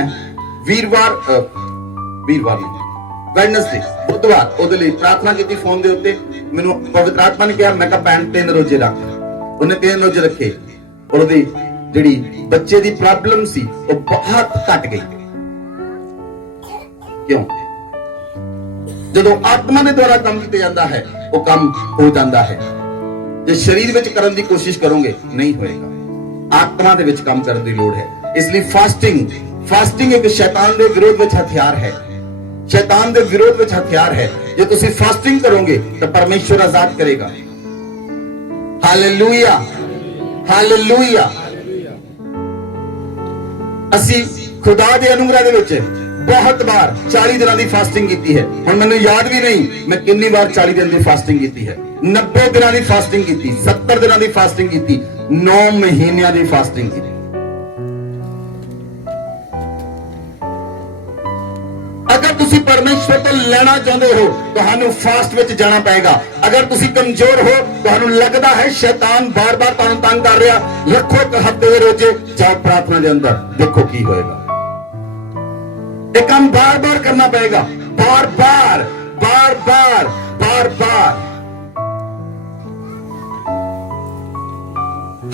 वेडनेसडे बुधवार ਉਹਦੇ ਲਈ प्रार्थना की फोन ਦੇ ਉੱਤੇ। ਮੈਨੂੰ पवित्र आत्मा ने कहा, मैं कहा भैन 3 रोजे रख, उन्हें 3 रोजे रखे, और ਉਹਦੀ ਜਿਹੜੀ ਬੱਚੇ ਦੀ प्रॉब्लम सी वो बहुत घट गई। क्यों? ਜਦੋਂ ਆਤਮਾ ਦੇ ਦੁਆਰਾ ਕੰਮ ਕੀਤਾ ਜਾਂਦਾ ਹੈ ਉਹ ਕੰਮ ਹੋ ਜਾਂਦਾ ਹੈ। ਜੇ ਸਰੀਰ ਵਿੱਚ ਕਰਨ ਦੀ ਕੋਸ਼ਿਸ਼ ਕਰੋਗੇ ਨਹੀਂ ਹੋਏਗਾ। ਆਤਮਾ ਦੇ ਵਿੱਚ ਕੰਮ ਕਰਨ ਦੀ ਲੋੜ ਹੈ। ਇਸ ਲਈ ਫਾਸਟਿੰਗ ਇੱਕ ਸ਼ੈਤਾਨ ਦੇ ਵਿਰੋਧ ਵਿੱਚ ਹਥਿਆਰ ਹੈ। शैतान के विरोध में हथियार है। जो तुसी फास्टिंग करोगे तो परमेश्वर आजाद करेगा। Hallelujah, hallelujah. असी खुदा दे अनुग्रह दे विच बहुत बार 40 दिनों की फास्टिंग की है। हुण मैनूं याद भी नहीं मैं कितनी बार 40 दिन की फास्टिंग की है। 90 दिनों की फास्टिंग की, 70 दिनों की फास्टिंग की, 9 महीनों की फास्टिंग की। अगर तुसी परमेश्वर तो लेना चाहते हो तो फास्ट विच जाना पएगा। अगर तुसी कमजोर हो तो लगता है शैतान बार बार तुहानूं तंग कर रहा, रखो एक हफ्ते के रोजे, जाओ प्रार्थना के अंदर, देखो की होएगा। ये काम बार बार करना पड़ेगा, बार बार बार बार बार बार।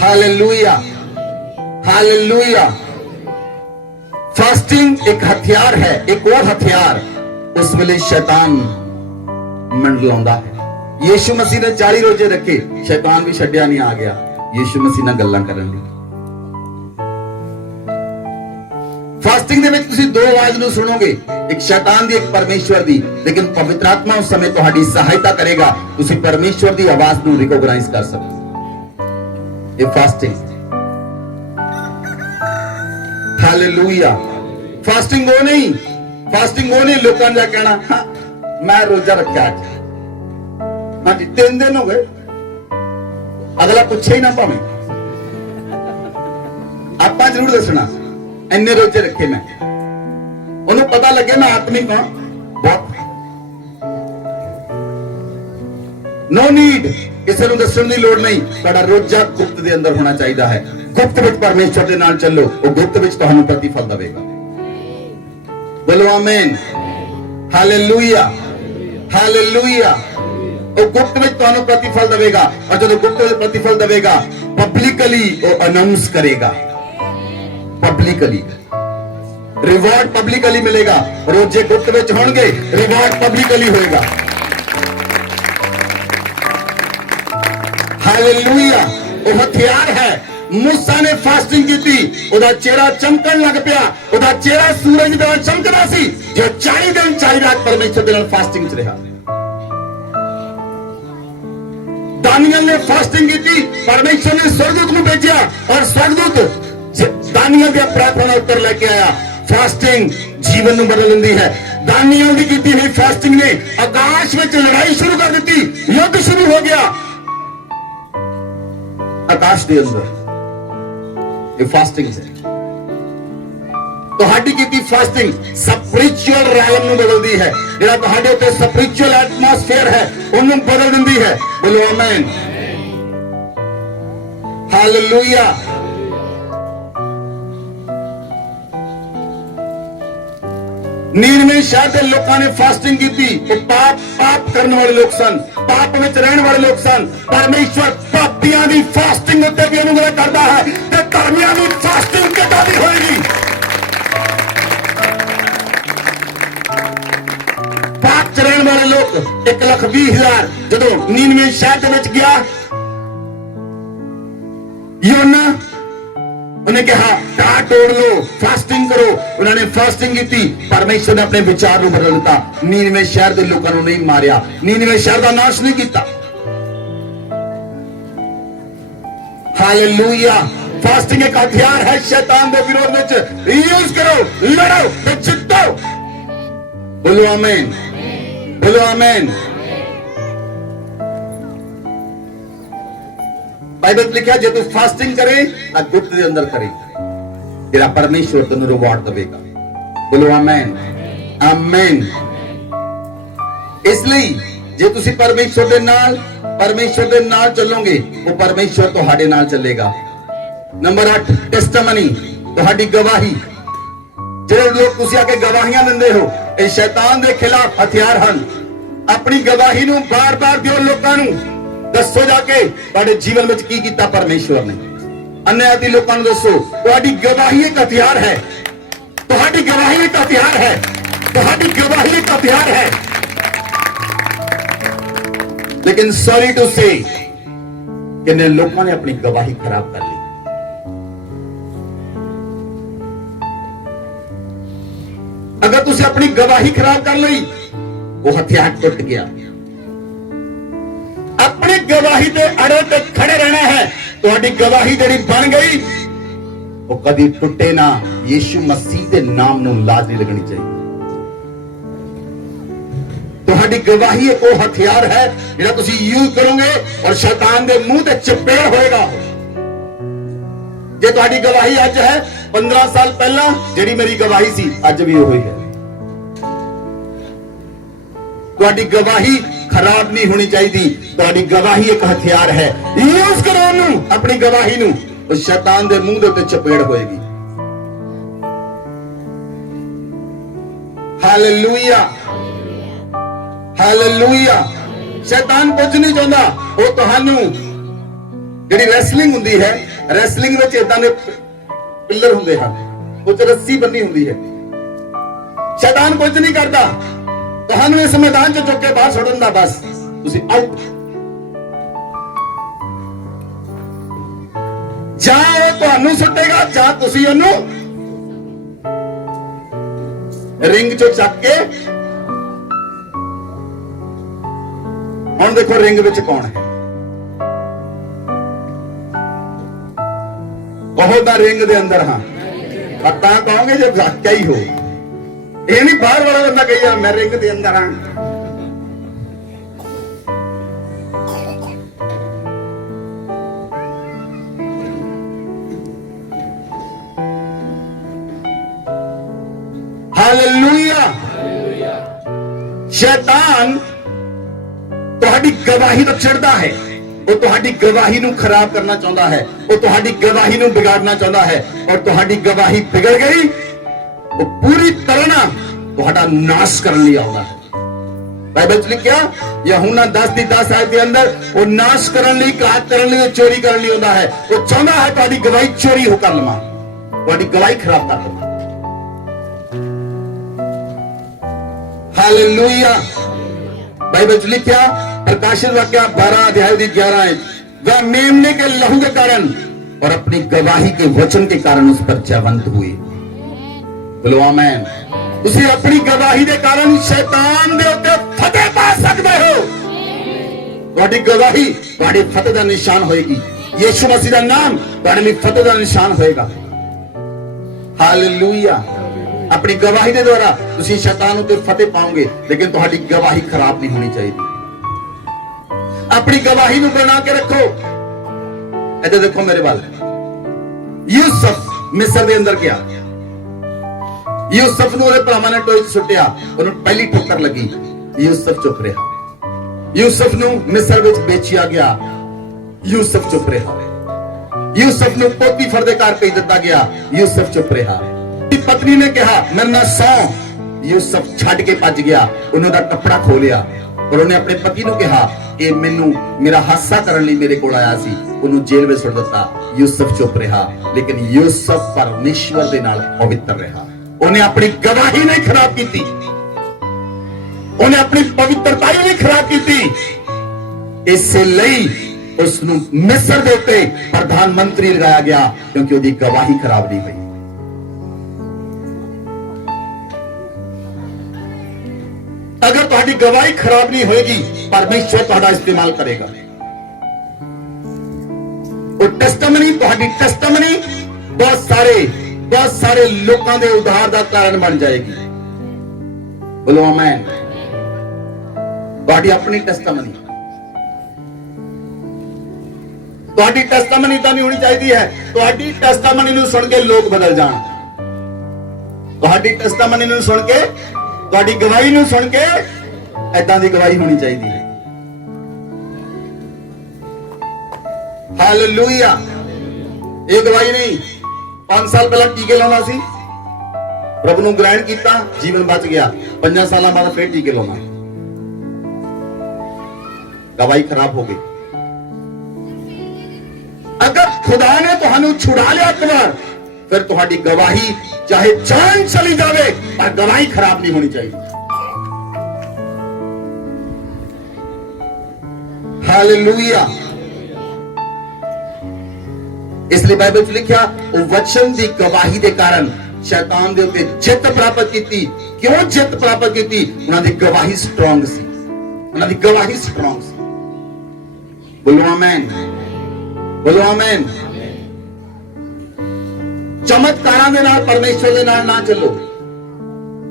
Hallelujah, hallelujah. फास्टिंग एक हथियार है। एक और हथियार उस वेले शैतान मंडलाउंदा है। यीशु मसीह ने 40 रोजे रखे, शैतान भी छड्डिया नहीं, आ गया यीशु मसीह नाल गल्लां करन लई। फास्टिंग दे विच तुसीं दो आवाज़ नूं सुनोगे, एक शैतान दी, एक परमेश्वर दी। लेकिन पवित्र आत्मा उस समय तुहाडी सहायता करेगा, तुसीं परमेश्वर दी आवाज़ नूं रिकॉग्नाइज कर सको। ये फास्टिंग। हालेलुया। फास्टिंग वो नहीं लोगों ने कहना हाँ मैं रोजा रखा आज, हाँ जी 3 दिन हो गए, अगला पूछे ही ना भावे, आप जरूर दसना इन्ने रोजे रखे मैं, उन्हें पता लगे मैं आत्मिक हाँ। बहुत नो नीड किसी को दसण की लोड़ नहीं। तुहाडा रोजा गुप्त दे अंदर होना चाहिए है। गुप्त विच परमेश्वर के नाल चलो, वो गुप्त विच तुहानूं प्रतिफल देवेगा। बोलो आमीन, हालेलुया, हालेलुया। वो गुप्त विच तुहानूं प्रतिफल देवेगा, और जब गुप्त विच प्रतिफल देवेगा पब्लिकली वो अनाउंस करेगा। पब्लिकली रिवॉर्ड पब्लिकली मिलेगा। रोजे गुप्त विच होणगे, रिवॉर्ड पब्लिकली होएगा। हालेलुया। वो हथियार है। मूसा ने फास्टिंग की थी, उदा चेहरा चमकन लग पिया, उदा चेहरा सूरज दे नाल चमकदा सी, जो 40 दिन 40 रात परमेश्वर दे नाल फास्टिंग च रहा। दानियल ने फास्टिंग की थी, परमेश्वर ने स्वर्गदूत को भेजा और स्वर्गदूत दानियल की प्रार्थना उत्तर लेके आया। फास्टिंग जीवन को बदल देती है। दानियल की हुई फास्टिंग ने आकाश में लड़ाई शुरू कर दी, युद्ध शुरू हो गया आकाश के अंदर। ये फास्टिंग है। ਤੁਹਾਡੀ ਕੀਤੀ फास्टिंग स्पिरिचुअल realm ਨੂੰ ਬਦਲਦੀ ਹੈ। ਜਿਹੜਾ ਤੁਹਾਡੇ ਉੱਤੇ स्पिरिचुअल एटमॉस्फेयर है ਉਹਨੂੰ ਬਦਲ ਦਿੰਦੀ ਹੈ। ਬੋਲੋ ਆਮੀਨ, ਹਾਲੇਲੂਇਆ। ਨੀਨਵੇ ਸ਼ਹਿਰ ਦੇ ਲੋਕਾਂ ਨੇ फास्टिंग ਕੀਤੀ। ਉਹ ਪਾਪ ਕਰਨ ਵਾਲੇ ਲੋਕ ਸਨ, पाप में रहने वाले लोग सन। परमेश्वर पापियां की फास्टिंग उत्ते भी अनुग्रह करता है, ते धर्मियां की फास्टिंग किदां दी होएगी। पाप च रहने वाले लोग 1,20,000 जदों नीनवे शहर दे विच गया, योना उन्हें कहा टाट तोड़ लो, फास्टिंग करो। उन्होंने फास्टिंग की थी, परमेश्वर ने अपने विचार को बदल दिता। नीनवे शहर के लोगों को नहीं मारिया, नीनवे शहर का नाश नहीं किया। हालेलुया। फास्टिंग एक हथियार है शैतान के विरोध में। यूज करो, लड़ो तो जितो। बोलो आमीन, बोलो आमीन। बाइबल लिखा जे तू फास्टिंग करे गुप्त के अंदर करे, तेरा परमेश्वर तेन रिवॉर्ड देगा। बोलो आमीन, आमीन। इसलिए जे तुसी परमेश्वर के नाल चलोगे, वो परमेश्वर तुहाडे नाल चलेगा। नंबर 8 टेस्टिमनी, तुहाडी गवाही। ਜਿਹੜੇ ਲੋਕ ਤੁਸੀਂ ਆ ਕੇ ਗਵਾਹੀਆਂ ਦਿੰਦੇ ਹੋ, ਇਹ ਸ਼ੈਤਾਨ ਦੇ ਖਿਲਾਫ ਹਥਿਆਰ ਹਨ। ਆਪਣੀ ਗਵਾਹੀ ਨੂੰ ਬਾਰ-ਬਾਰ ਦਿਓ ਲੋਕਾਂ ਨੂੰ। दसो जाके तुहाडे जीवन में की कीता परमेश्वर ने। अन्यायी लोगों को दसो। तुहाडी गवाही एक हथियार है, तुहाडी गवाही एक हथियार है। ਤੁਹਾਡੀ ਗਵਾਹੀ ਇੱਕ ਹਥਿਆਰ ਹੈ। लेकिन सॉरी टू से कितने लोगों ने अपनी गवाही खराब कर ली। अगर तुझे अपनी गवाही खराब कर ली, वो हथियार टूट गया। अपनी गवाही पे अड़े ते खड़े रहना है। तो गवाही जी बन गई वो कभी टुटे ना। यीशु मसीह के नाम नूं लाज नहीं लगनी चाहिए। ਤੁਹਾਡੀ ਗਵਾਹੀ ਇੱਕ ਉਹ ਹਥਿਆਰ ਹੈ ਜਿਹੜਾ ਤੁਸੀਂ ਯੂਜ਼ ਕਰੋਗੇ ਔਰ ਸ਼ੈਤਾਨ ਦੇ ਮੂੰਹ ਤੇ ਚਪੇੜ ਹੋਏਗਾ। ਜੇ ਤੁਹਾਡੀ ਗਵਾਹੀ ਅੱਜ ਹੈ 15 ਸਾਲ ਪਹਿਲਾਂ ਜਿਹੜੀ ਮੇਰੀ ਗਵਾਹੀ ਸੀ ਅੱਜ ਵੀ ਉਹੀ ਹੈ। ਤੁਹਾਡੀ ਗਵਾਹੀ ਖਰਾਬ ਨਹੀਂ ਹੋਣੀ ਚਾਹੀਦੀ। ਤੁਹਾਡੀ ਗਵਾਹੀ ਇੱਕ ਹਥਿਆਰ ਹੈ। ਯੂਜ਼ ਕਰੋ ਉਹਨੂੰ, ਆਪਣੀ ਗਵਾਹੀ ਨੂੰ, ਉਹ ਸ਼ੈਤਾਨ ਦੇ ਮੂੰਹ ਦੇ ਉੱਤੇ ਚਪੇੜ ਹੋਏਗੀ। Hallelujah hallelujah. ਸ਼ੈਤਾਨ ਕੁਝ ਨਹੀਂ ਚਾਹੁੰਦਾ। ਉਹ ਤੁਹਾਨੂੰ ਜਿਹੜੀ ਰੈਸਲਿੰਗ ਹੁੰਦੀ ਹੈ, ਰੈਸਲਿੰਗ ਵਿੱਚ ਇਦਾਂ ਦੇ ਪਿੱਲਰ ਹੁੰਦੇ ਹਨ, ਉਹ ਤੇ ਰੱਸੀ ਬੰਨੀ ਹੁੰਦੀ ਹੈ। ਸ਼ੈਤਾਨ ਕੁਝ ਨਹੀਂ ਕਰਦਾ, ਤੁਹਾਨੂੰ ਇਸ ਮੈਦਾਨ 'ਚ ਚੁੱਕ ਕੇ ਬਾਹਰ ਸੁੱਟਣ ਦਾ। ਬਸ ਤੁਸੀਂ ਆਊਟ। ਜਾਂ ਉਹ ਤੁਹਾਨੂੰ ਸੁੱਟੇਗਾ ਜਾਂ ਤੁਸੀਂ ਉਹਨੂੰ ਰਿੰਗ 'ਚੋਂ ਚੱਕ ਕੇ। ਹੁਣ ਦੇਖੋ ਰਿੰਗ ਵਿੱਚ ਕੌਣ ਹੈ। ਬਹੁਤ ਦਾ ਰਿੰਗ ਦੇ ਅੰਦਰ ਹਾਂ। ਪਤਾ ਕਹੋਗੇ ਜੇ ਵਾਕਿਆ ਹੀ ਹੋ। ਇਹ ਨਹੀਂ ਬਾਹਰ ਵਾਲਾ ਬੰਦਾ ਕਹੀਆ ਮੈਂ ਰਿੰਗ ਦੇ ਅੰਦਰ ਹਾਂ। ਹਾਲੇਲੂਇਆ। ਸ਼ੈਤਾਨ ਤੁਹਾਡੀ ਗਵਾਹੀ ਤੋਂ ਚਿੜਦਾ ਹੈ। ਉਹ ਤੁਹਾਡੀ ਗਵਾਹੀ ਨੂੰ ਖਰਾਬ ਕਰਨਾ ਚਾਹੁੰਦਾ ਹੈ। ਉਹ ਤੁਹਾਡੀ ਗਵਾਹੀ ਨੂੰ ਵਿਗਾੜਨਾ ਚਾਹੁੰਦਾ ਹੈ। ਔਰ ਤੁਹਾਡੀ ਗਵਾਹੀ ਵਿਗੜ ਗਈ, ਉਹ ਪੂਰੀ ਤਰ੍ਹਾਂ ਨਾਲ ਤੁਹਾਡਾ ਨਾਸ਼ ਕਰਨ ਲਈ ਆਉਂਦਾ ਹੈ। ਬਾਈਬਲ 'ਚ ਲਿਖਿਆ ਯਹੂਨਾ 10 ਦੀ 10 ਆਇਤ ਦੇ ਅੰਦਰ ਉਹ ਨਾਸ਼ ਕਰਨ ਲਈ, ਘਾਤ ਕਰਨ ਲਈ, ਚੋਰੀ ਕਰਨ ਲਈ ਆਉਂਦਾ ਹੈ। ਉਹ ਚਾਹੁੰਦਾ ਹੈ ਤੁਹਾਡੀ ਗਵਾਹੀ ਚੋਰੀ ਹੋ ਕਰ ਲਵਾਂ, ਤੁਹਾਡੀ ਗਵਾਹੀ ਖਰਾਬ ਕਰ ਲਵਾਂ। हालेलुया। बाइबल च लिखा प्रकाशित वाक्य 12 अध्याय 11 वह मेमने के लहू के कारण और अपनी गवाही के वचन के कारण उस पर जयवंत हुए। बोलो आमीन। ਤੁਸੀਂ ਆਪਣੀ ਗਵਾਹੀ ਦੇ ਕਾਰਨ ਸ਼ੈਤਾਨ ਦੇ ਉੱਤੇ ਫਤਿਹ ਪਾ ਸਕਦੇ ਹੋ। ਤੁਹਾਡੀ ਗਵਾਹੀ ਤੁਹਾਡੀ ਫਤਿਹ ਦਾ ਨਿਸ਼ਾਨ ਹੋਏਗੀ। ਯੀਸ਼ੂ ਮਸੀਹ ਦਾ ਨਾਮ ਤੁਹਾਡੇ ਲਈ ਫਤਿਹ ਦਾ ਨਿਸ਼ਾਨ ਹੋਏਗਾ। ਹਾਲੇਲੂਇਆ। अपनी गवाही के द्वारा तुसी शैतान उत्ते फतेह पाओगे, लेकिन तुम्हारी गवाही खराब नहीं होनी चाहिए। अपनी गवाही को बना के रखो। इधर देखो मेरे वाल। यूसुफ मिस्र के अंदर गया। यूसुफ ने भरावां ने टोए सुटिया, उन्होंने पहली ठोकर लगी। यूसुफ चुप रहा। यूसुफ ने मिस्र विच बेचिया गया। यूसुफ चुप रहा। यूसुफ ने पोतीफर दे घर भेज दिता गया। यूसुफ चुप रहा। पत्नी ने कहा मैं ना सौ। यूसुफ छड़ के भज गया। उन्होंने कपड़ा खोलिया और उन्हें अपने पति को कहा कि मैनू मेरा हासा करने लिए मेरे को आया सी। उन्होंने जेल में सुट दिता। यूसुफ चुप रहा, लेकिन यूसुफ परमेश्वर दे नाल पवित्र रहा। उन्हें अपनी गवाही नहीं खराब की, उन्हें अपनी पवित्रता नहीं खराब की। इसलिए उसनू मिस्र दे उत्ते प्रधानमंत्री लगाया गया, क्योंकि उसकी गवाही खराब नहीं हुई। अगर तुम्हारी गवाही खराब नहीं होगी, परमेश्वर तुम्हारा इस्तेमाल करेगा। और टेस्टमनी, तुम्हारी टेस्टमनी बहुत सारे लोगों के उद्धार का कारण बन जाएगी। बोलो आमीन। तुम्हारी अपनी टेस्टमनी, तुम्हारी टेस्टमनी तो नहीं होनी चाहिए है। तुम्हारी टेस्टमनी को सुन के लोग बदल जान। तुम्हारी टेस्टमनी को सुन के, ਤੁਹਾਡੀ ਗਵਾਹੀ ਨੂੰ ਸੁਣ ਕੇ ਐਦਾਂ ਦੀ ਗਵਾਹੀ ਹੋਣੀ ਚਾਹੀਦੀ ਹੈ। ਹਾਲੇਲੂਇਆ। ਇਹ ਗਵਾਹੀ ਨਹੀਂ 5 ਸਾਲ ਪਹਿਲਾਂ ਟੀਕੇ ਲਾਉਣਾ ਸੀ, ਪ੍ਰਭੂ ਨੂੰ ਗ੍ਰਹਿਣ ਕੀਤਾ, ਜੀਵਨ ਬਚ ਗਿਆ, 5 ਸਾਲਾਂ ਬਾਅਦ ਫਿਰ ਟੀਕੇ ਲਾਉਣਾ, ਗਵਾਹੀ ਖਰਾਬ ਹੋ ਗਈ। अगर खुदा ने तुहानू छुड़ा लिया एक बार, फिर तुम्हारी गवाही चाहे जान चली जावे पर गवाही खराब नहीं होनी चाहिए। हालेलुया। इसलिए बाइबल च लिखा वो वचन की गवाही के कारण शैतान दे उत्ते जित प्राप्त की। क्यों जित प्राप्त की? उन्होंने गवाही स्ट्रांग सी, उन्होंने गवाही स्ट्रांग सी। बोलो आमेन, बोलो आमेन। चमत्कारां दे नाल परमेश्वर दे नाल ना चलो।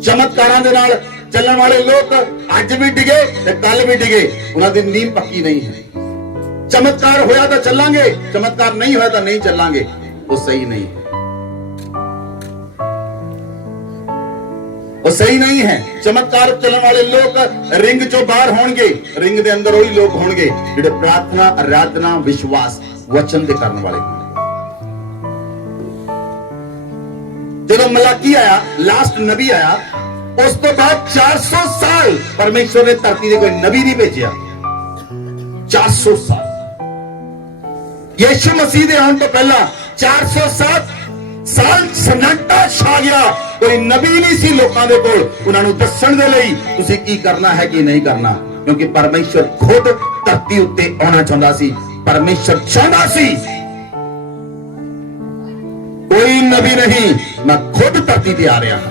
चमत्कारां दे नाल चलने वाले लोग अज भी डिगे ते कल भी डिगे, उन्होंने नींव पक्की नहीं है। चमत्कार होया तो चलांगे, चमत्कार नहीं होया तो नहीं चलांगे, वो सही नहीं है, वो सही नहीं है। चमत्कार चलने वाले लोग रिंग चो बाहर होंगे, रिंग दे अंदर वही लोग होंगे जिहड़े प्रार्थना, आराधना, विश्वास, वचन दे करने वाले होंगे। जब मलाकी आया, लास्ट नबी आया, उस तो बाद 400 साल परमेश्वर ने धरती से कोई नबी नहीं भेजा। 400 साल यीशु मसीह दे आने तो पहला 407 साल सन्नाटा छा गया। कोई नबी नहीं सी लोकां दे कोल उन्हां दस्सण दे लई तुसीं की करना है कि नहीं करना, क्योंकि परमेश्वर खुद धरती उत्ते आना चाहता सी। परमेश्वर चाहता सी कोई नबी नहीं, मैं खुद धरती पे आ रहा हूं।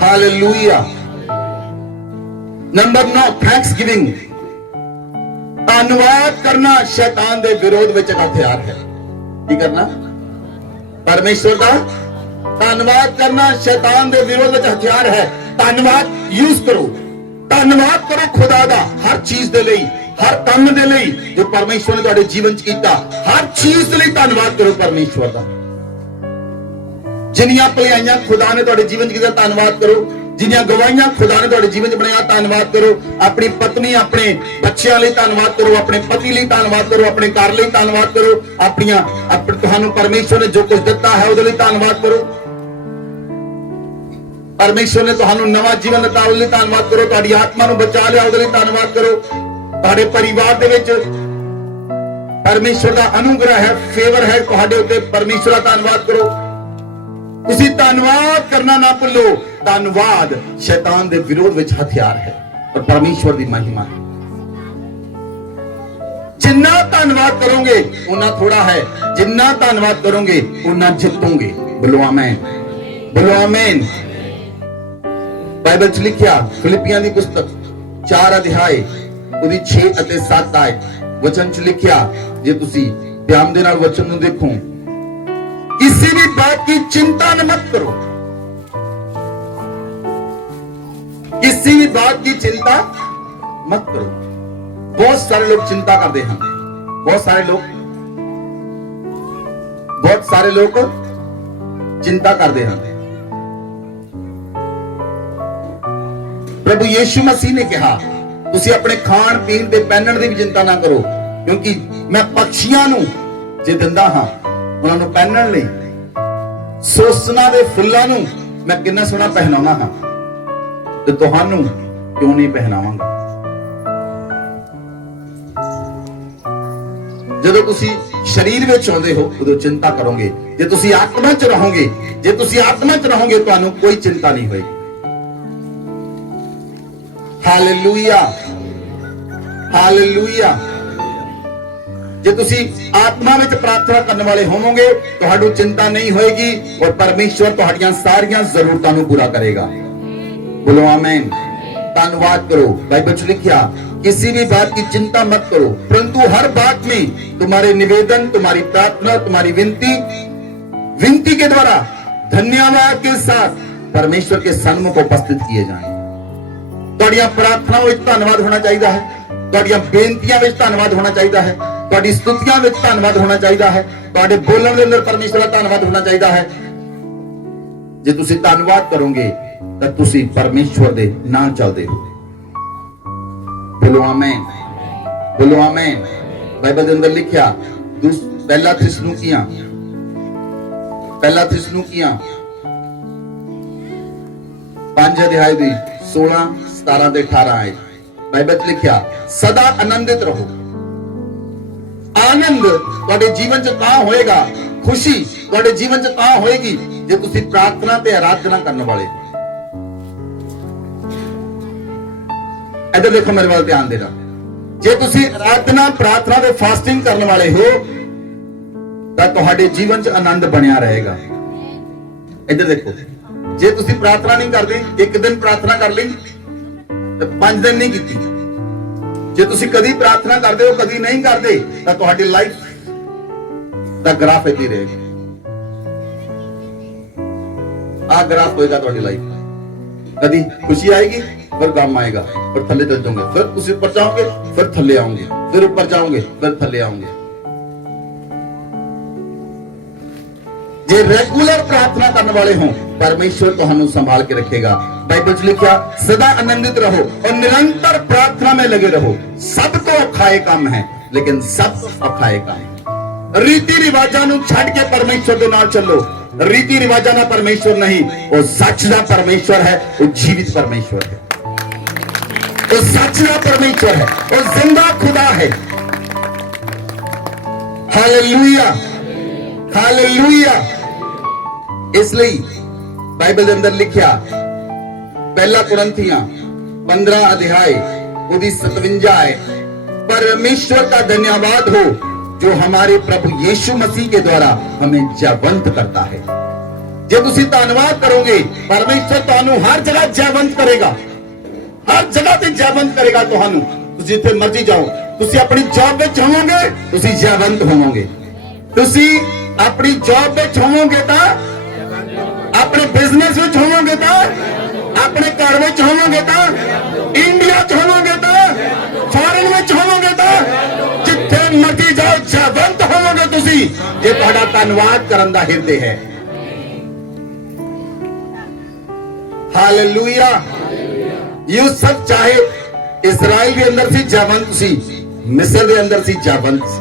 हालेलुया। Number 9 thanks giving. धन्यवाद करना शैतान दे विरोध विच एक हथियार है। की करना? परमेश्वर का धन्यवाद करना शैतान दे विरोध विच हथियार है। धन्यवाद यूज करो, धन्यवाद करो खुदा दा हर चीज दे लई, हर काम दे लई जो परमेश्वर ने तुहाडे जीवन च कीता। हर चीज दे लई धन्यवाद करो परमेश्वर दा। जिन्नियां भलाइयां खुदा ने तुहाडे जीवन च कीता धन्यवाद करो। जिन्नियां गवाहियां खुदा ने तुहाडे जीवन च बनाया धन्यवाद करो। अपनी पत्नी, अपने बच्चों लई धन्यवाद करो, अपने पति लई धन्यवाद करो, अपने घर लई धन्यवाद करो, अपने तुहानू परमेश्वर ने जो कुछ दिता है उहदे लई धन्यवाद करो। परमेश्वर ने तुहानू नवा जीवन दिता उहदे लई धन्यवाद करो। तुहाडी आत्मा नू बचा लिया उहदे लई धन्यवाद करो। तुहाडे परिवार दे विच परमेश्वर दा अनुग्रह है, फेवर है तुहाडे उत्ते, परमेश्वर दा धन्यवाद करो। तुसीं धन्यवाद करना ना भुल्लो। धन्यवाद शैतान दे विरोध विच हथियार है और परमेश्वर दी महिमा है। जिन्ना धन्यवाद करोगे उन्ना थोड़ा है, जिन्ना धन्यवाद करोगे उन्ना जितोगे। बोलो आमीन, बोलो आमीन। बाइबल च लिखिया फिलिपियां दी पुस्तक 4 अध्याय ਉਹਦੀ 6 ਅਤੇ 7 आयत वचन च लिखिया, जे तुसी ध्यान दे नाल वचन नूं देखो, किसी भी बात की चिंता न मत करो। किसी भी बात की चिंता मत करो। बहुत सारे लोग चिंता करते हैं, बहुत सारे लोग चिंता करते हैं। प्रभु यीशु मसीह ने कहा तुसी अपने खाण पीण ते पहनण दी भी चिंता ना करो, क्योंकि मैं पक्षियां नूं जे दिंदा हां उन्हां नूं पहनण लई, सोसना दे फुੱਲਾਂ नूं मैं किन्ना सोहना पहनाउणा हां ते तुहानूं क्यों नहीं पहनावांगा। ਜਦੋਂ ਤੁਸੀਂ शरीर ਵਿੱਚ ਆਉਂਦੇ ਹੋ ਉਦੋਂ चिंता करोगे। ਜੇ ਤੁਸੀਂ आत्मा च रहोगे, ਜੇ ਤੁਸੀਂ आत्मा च रहोगे ਤੁਹਾਨੂੰ कोई चिंता नहीं होएगी। Hallelujah, hallelujah. जे तुसी आत्मा विच प्रार्थना करने वाले होवोगे तुहानू चिंता नहीं होएगी और परमेश्वर तुहाड़ियां सारियां जरूरतां नू पूरा करेगा। बोलो आमीन। धन्यवाद करो। बाइबल च लिखिया किसी भी बात की चिंता मत करो, परंतु हर बात में तुम्हारे निवेदन, तुम्हारी प्रार्थना, तुम्हारी विनती के द्वारा धन्यवाद के साथ परमेश्वर के सन्मुख उपस्थित किए जाएं। तुहाड़ियां प्रार्थनावां विच धन्यवाद होना चाहिए है, तुहाड़ियां बेनतियां विच धन्यवाद होना चाहिए है, तुहाडी स्तुतियां विच धन्यवाद होना चाहिए है, तुहाडे बोलण दे अंदर परमेश्वर दा धन्यवाद होना चाहिए है। जे तुसीं धन्यवाद करोगे तां तुसीं परमेश्वर दे नाल चलदे हो। बोलो आमीन, बोलो आमीन। बाइबल दे अंदर लिखिया पहला थिस्सलुनीकियां 5 अध्याय दी 16, 17 ते 18 आए। बाइबल च लिखिया सदा आनंदित रहो, ਆਨੰਦ ਤੁਹਾਡੇ ਜੀਵਨ 'ਚ ਤਾਂ ਹੋਏਗਾ, ਖੁਸ਼ੀ ਤੁਹਾਡੇ ਜੀਵਨ 'ਚ ਤਾਂ ਹੋਏਗੀ ਜੇ ਤੁਸੀਂ ਪ੍ਰਾਰਥਨਾ ਤੇ ਆਰਾਧਨਾ ਕਰਨ ਵਾਲੇ। ਇੱਧਰ ਦੇਖੋ, ਮੇਰੇ ਵੱਲ ਧਿਆਨ ਦੇਣਾ। ਜੇ ਤੁਸੀਂ ਆਰਾਧਨਾ, ਪ੍ਰਾਰਥਨਾ ਤੇ ਫਾਸਟਿੰਗ ਕਰਨ ਵਾਲੇ ਹੋ ਤਾਂ ਤੁਹਾਡੇ ਜੀਵਨ 'ਚ ਆਨੰਦ ਬਣਿਆ ਰਹੇਗਾ। ਇੱਧਰ ਦੇਖੋ, ਜੇ ਤੁਸੀਂ ਪ੍ਰਾਰਥਨਾ ਨਹੀਂ ਕਰਦੇ, ਇੱਕ ਦਿਨ ਪ੍ਰਾਰਥਨਾ ਕਰ ਲਈ ਤੇ 5 ਦਿਨ ਨਹੀਂ ਕੀਤੀ, ਜੇ ਤੁਸੀਂ ਕਦੀ ਪ੍ਰਾਰਥਨਾ ਕਰਦੇ ਹੋ ਕਦੀ ਨਹੀਂ ਕਰਦੇ ਤਾਂ ਤੁਹਾਡੀ ਲਾਈਫ ਦਾ ਗ੍ਰਾਫ ਇੱਥੇ ਹੀ ਰਹੇਗਾ। ਆ ਗ੍ਰਾਫ ਹੋਏਗਾ ਤੁਹਾਡੀ ਲਾਈਫ, ਕਦੀ ਖੁਸ਼ੀ ਆਏਗੀ फिर गम आएगा, फिर थल्ले चल जाओगे, फिर उसी ऊपर जाओगे, फिर थल्ले आओगे, फिर ऊपर जाओगे, फिर थल्ले आओगे। जे रेगुलर प्रार्थना करने वाले हो, परमेश्वर तुहानू संभाल के रखेगा। बाइबल च लिखा, सदा आनंदित रहो और निरंतर प्रार्थना में लगे रहो। सब तो औखाए काम है, लेकिन सब औखाए काम है। रीति रिवाजां नू छड्ड के परमेश्वर दे नाल चलो। रीति रिवाजां दा परमेश्वर नहीं, वो सच दा परमेश्वर है, वो जीवित परमेश्वर है, वो सच का परमेश्वर है, वो जिंदा खुदा है। Hallelujah, hallelujah. इसलिए बाइबल के अंदर लिखा, पहला कुरिन्थियां 15 अध्याय 57 है, परमेश्वर का धन्यवाद हो जो हमारे प्रभु यीशु मसीह के द्वारा हमें जयवंत करता है। जे तुसी धन्यवाद करोगे, परमेश्वर तुहानू हर जगह जयवंत करेगा, हर जगह ते जयवंत करेगा। तुहानू तुसी जिथे मर्जी जाओ, तुसी अपनी जॉब विच होवोगे, तुसी जयवंत होवोगे। तुसी अपनी जॉब विच होवोगे तां, अपने बिजनेस विच होवोगे तां, अपने घर विच होवोगे तां, इंडिया च होवोगे तां, फॉरेन विच होवोगे तां, जिथे मर्जी जाओ जयवंत होवोगे तुसी, जे तुहाडा धन्नवाद करन दा हिरदे है। हालेलुया। यूसुफ चाहे इजराइल के अंदर सी जयवंत सी, मिस्र के अंदर सी जयवंत सी।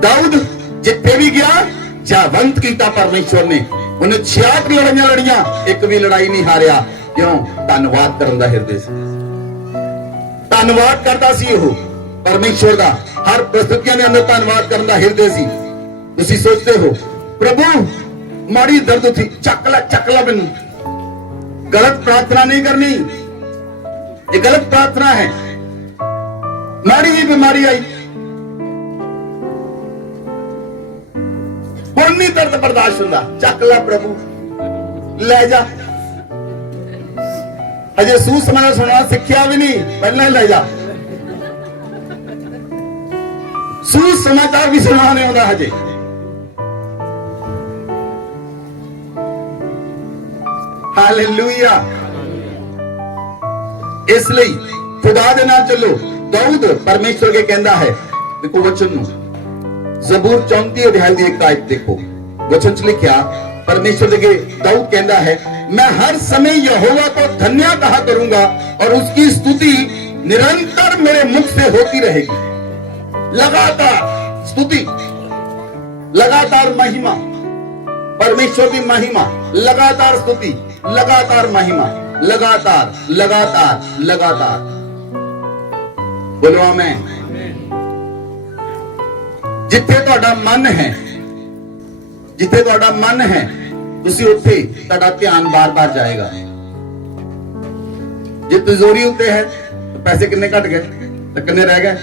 दाऊद जिथे भी गया जयवंत किया परमेश्वर ने। उन्हें 66 लड़ाइयां लड़ियां, एक भी लड़ाई नहीं हारिया। क्यों? धन्नवाद करन दा हिरदे सी, धन्नवाद करता सी। वो परमेश्वर दा हर परिस्थितियां के अंदर धन्नवाद करन दा हिरदे सी। तुसी सोचते हो प्रभु माड़ी दर्द थी, चक ला मैनू। गलत प्रार्थना नहीं करनी, ये गलत प्रार्थना है। माड़ी जी बीमारी आई, हुण नहीं दर्द बर्दाश्त होंदा, चक ला प्रभु, ले जा। अजे सुसमाचार सुनना सीखिया भी नहीं, पहले ले जा। सुसमाचार भी सुनना नहीं होता हजे। हालेलुया। इसलिए खुदा दे नाल चलो। दाऊद परमेश्वर के कहता है, देखो वचन नु, ज़बूर 34 अध्याय दी एक आयत देखो, वचन च लिखा, परमेश्वर के दाऊद कहता है, मैं हर समय यहोवा को धन्य कहा करूंगा और उसकी स्तुति निरंतर मेरे मुख से होती रहेगी। लगातार स्तुति, लगातार महिमा, परमेश्वर की महिमा, लगातार स्तुति, लगातार महिमा, लगातार लगातार लगातार। बोलो आमीन। जिथे तुहाडा मन है, जिथे तुहाडा मन है, तुसी उत्थे तुहाडा ध्यान बार बार जाएगा। जे तिजोरी उत्ते है तो पैसे कितने घट गए तो कितने रह गए?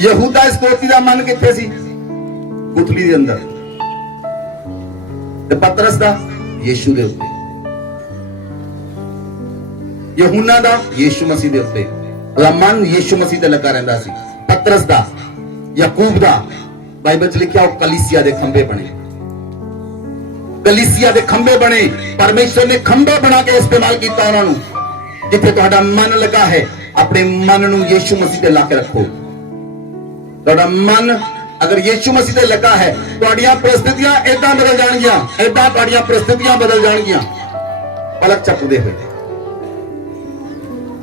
यहूदा इस्करियोती दा मन किथे सी? गुथली दे अंदर। ते पतरस दा यीशु दे उत्ते, यूहन्ना दा यीशु मसीह दे उत्ते। ਉਹਦਾ मन यीशु मसीह ते लगा रहंदा सी। पतरस दा, याकूब दा, बाइबल च लिखिया वो कलीसिया दे खंबे बने, कलीसिया दे खंबे बने। परमेश्वर ने खंबे बना के इस्तेमाल किया उन्हां नूं। जिथे तुहाडा मन लगा है, अपने मन नूं यीशु मसीह ते ला के रखो। तुहाडा मन अगर यीशु मसीह ते लगा है, तुहाडीआं परिस्थितियां ऐदां बदल जाणगीआं, ऐदां तुहाडीआं परिस्थितियां बदल जाणगीआं पलक झपकदे होए।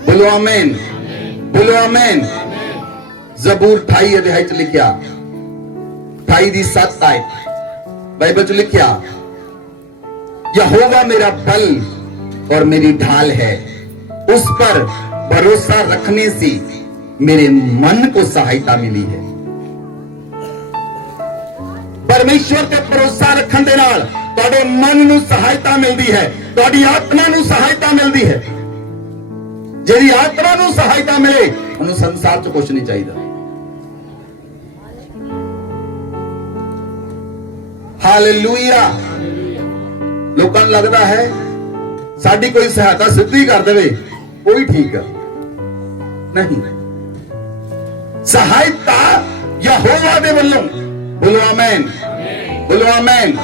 बोलो आमीन, बोलो आमीन। ज़बूर 28 अध्याय च लिखिया, 28 दी 7 आयत बाइबल च लिखिया, यहोवा मेरा बल और मेरी ढाल है, उस पर भरोसा रखने से मेरे मन को सहायता मिली है। परमेश्वर ते भरोसा रखन दे नाल तुहाडे मन नूं सहायता मिलदी है, तुहाडी आत्मा नूं सहायता मिलदी है। जेदी आत्मा नूं सहायता मिले उन्हें संसार च कुछ नहीं चाहिए। हालेलुया। लोकां नूं लगदा है साडी कोई सहायता सिद्धी कर देवे कोई ठीक है नहीं। सहायता यहोवा दे वल्लों। बोलो आमीन, बोलो आमीन।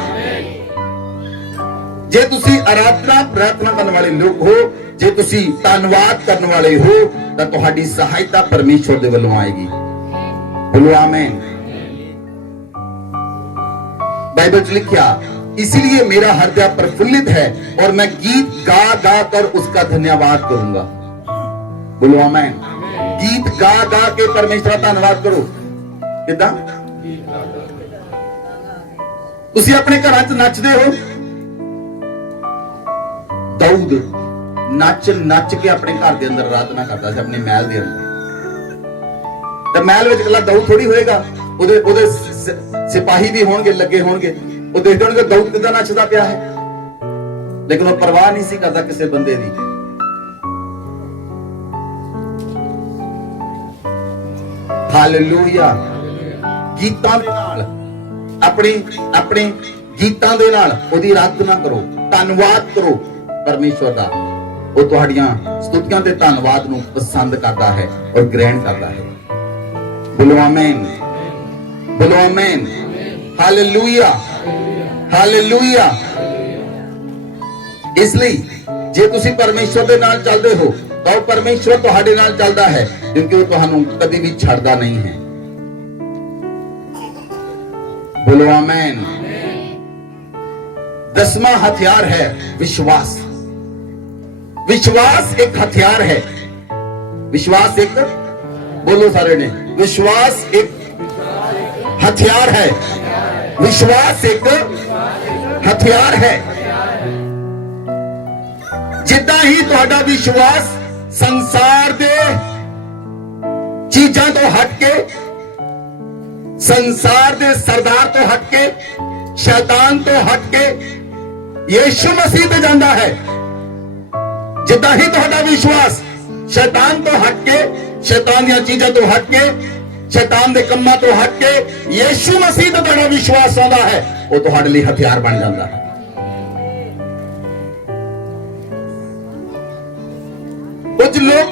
जे तुसी आराधना प्रार्थना करने वाले लोग हो, जे तुसी धन्यवाद करने वाले हो, तो तुहाडी सहायता परमेश्वर दे वल्लों आएगी। बोलो आमीन। बाइबल च लिखा, इसीलिए मेरा हृदय प्रफुल्लित है और मैं गीत गा गा कर उसका धन्यवाद करूंगा। बोलो आमीन। गीत गा गा के परमेश्वर का धन्यवाद करो। किदां? तुसी अपने घर च नचदे हो। दाऊद नच नच के अपने घर के अंदर आराधना करता है, अपने महल के अंदर। तो महल में कला दाऊद थोड़ी होएगा, उदे उदे सिपाही भी होंगे, लगे होंगे, वो देखते होंगे दाऊद किदा नचदा पिया है, लेकिन वो परवाह नहीं सी करता किसी बंदे दी। हालेलुया। गीतां दे नाल अपने गीतां दे नाल ओदी आराधना करो, धन्यवाद करो परमेश्वर दा। वो तुहाड़ियां स्तुतियां ते धन्यवाद नूं पसंद करदा है और ग्रहण करदा है। बोलो आमीन, बोलो आमीन। Hallelujah, hallelujah. इसलिए जे तुसी परमेश्वर दे नाल चलदे हो तो परमेश्वर तुहाडे नाल चलदा है, क्योंकि वो तुहानू कभी भी छड़दा नहीं है। बोलो आमीन। 10वां हथियार है विश्वास। विश्वास एक हथियार है। विश्वास एक, बोलो सारे ने, विश्वास एक हथियार है। विश्वास एक हथियार है। जिद्दां ही तुहाडा विश्वास संसार दे चीजां तो हट के, संसार दे सरदार तो हट के, शैतान तो हट के यीशु मसीह ते जांदा है। जिद्दां ही तुहाडा विश्वास शैतान तो हट के, शैतान दी चीजां तो हट के, शैतान दे कम्मां तो हट के यीशु मसीह ते तुहाडा विश्वास आंदा है, वो तुहाडे लई हथियार बन जांदा है। कुछ लोग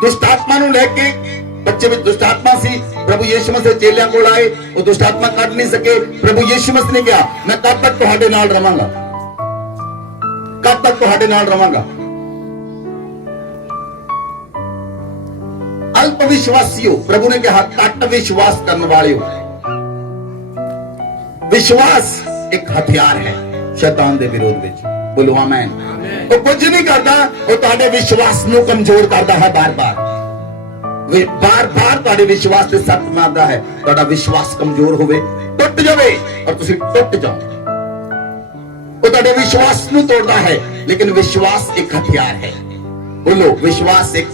दुष्ट आत्मा नूं लेके, बच्चे में दुष्ट आत्मा सी, प्रभु यीशु मसीह चेलियां कोल आए, वो दुष्ट आत्मा कढ नहीं सके। प्रभु यीशु मसीह ने कहा, मैं कब तक तुहाडे नाल रवांगा, कब तक तुहाडे नाल रवांगा। अल्प विश्वासियों, प्रभु ने कहा घट विश्वास करने वाले हो। विश्वास एक हथियार है शैतान दे विरोध विच। बोलो आमीन। वो कुछ नहीं करता, वो तुहाडे विश्वास नूं कमजोर करता है। बार बार बार बार तुहाडे विश्वास ते सट मारदा है। तुहाडा विश्वास कमजोर होवे, टुट जावे और तुसीं टुट जाओ। वो तुहाडे विश्वास नूं तोड़दा है, लेकिन विश्वास एक हथियार है। बोलो, विश्वास एक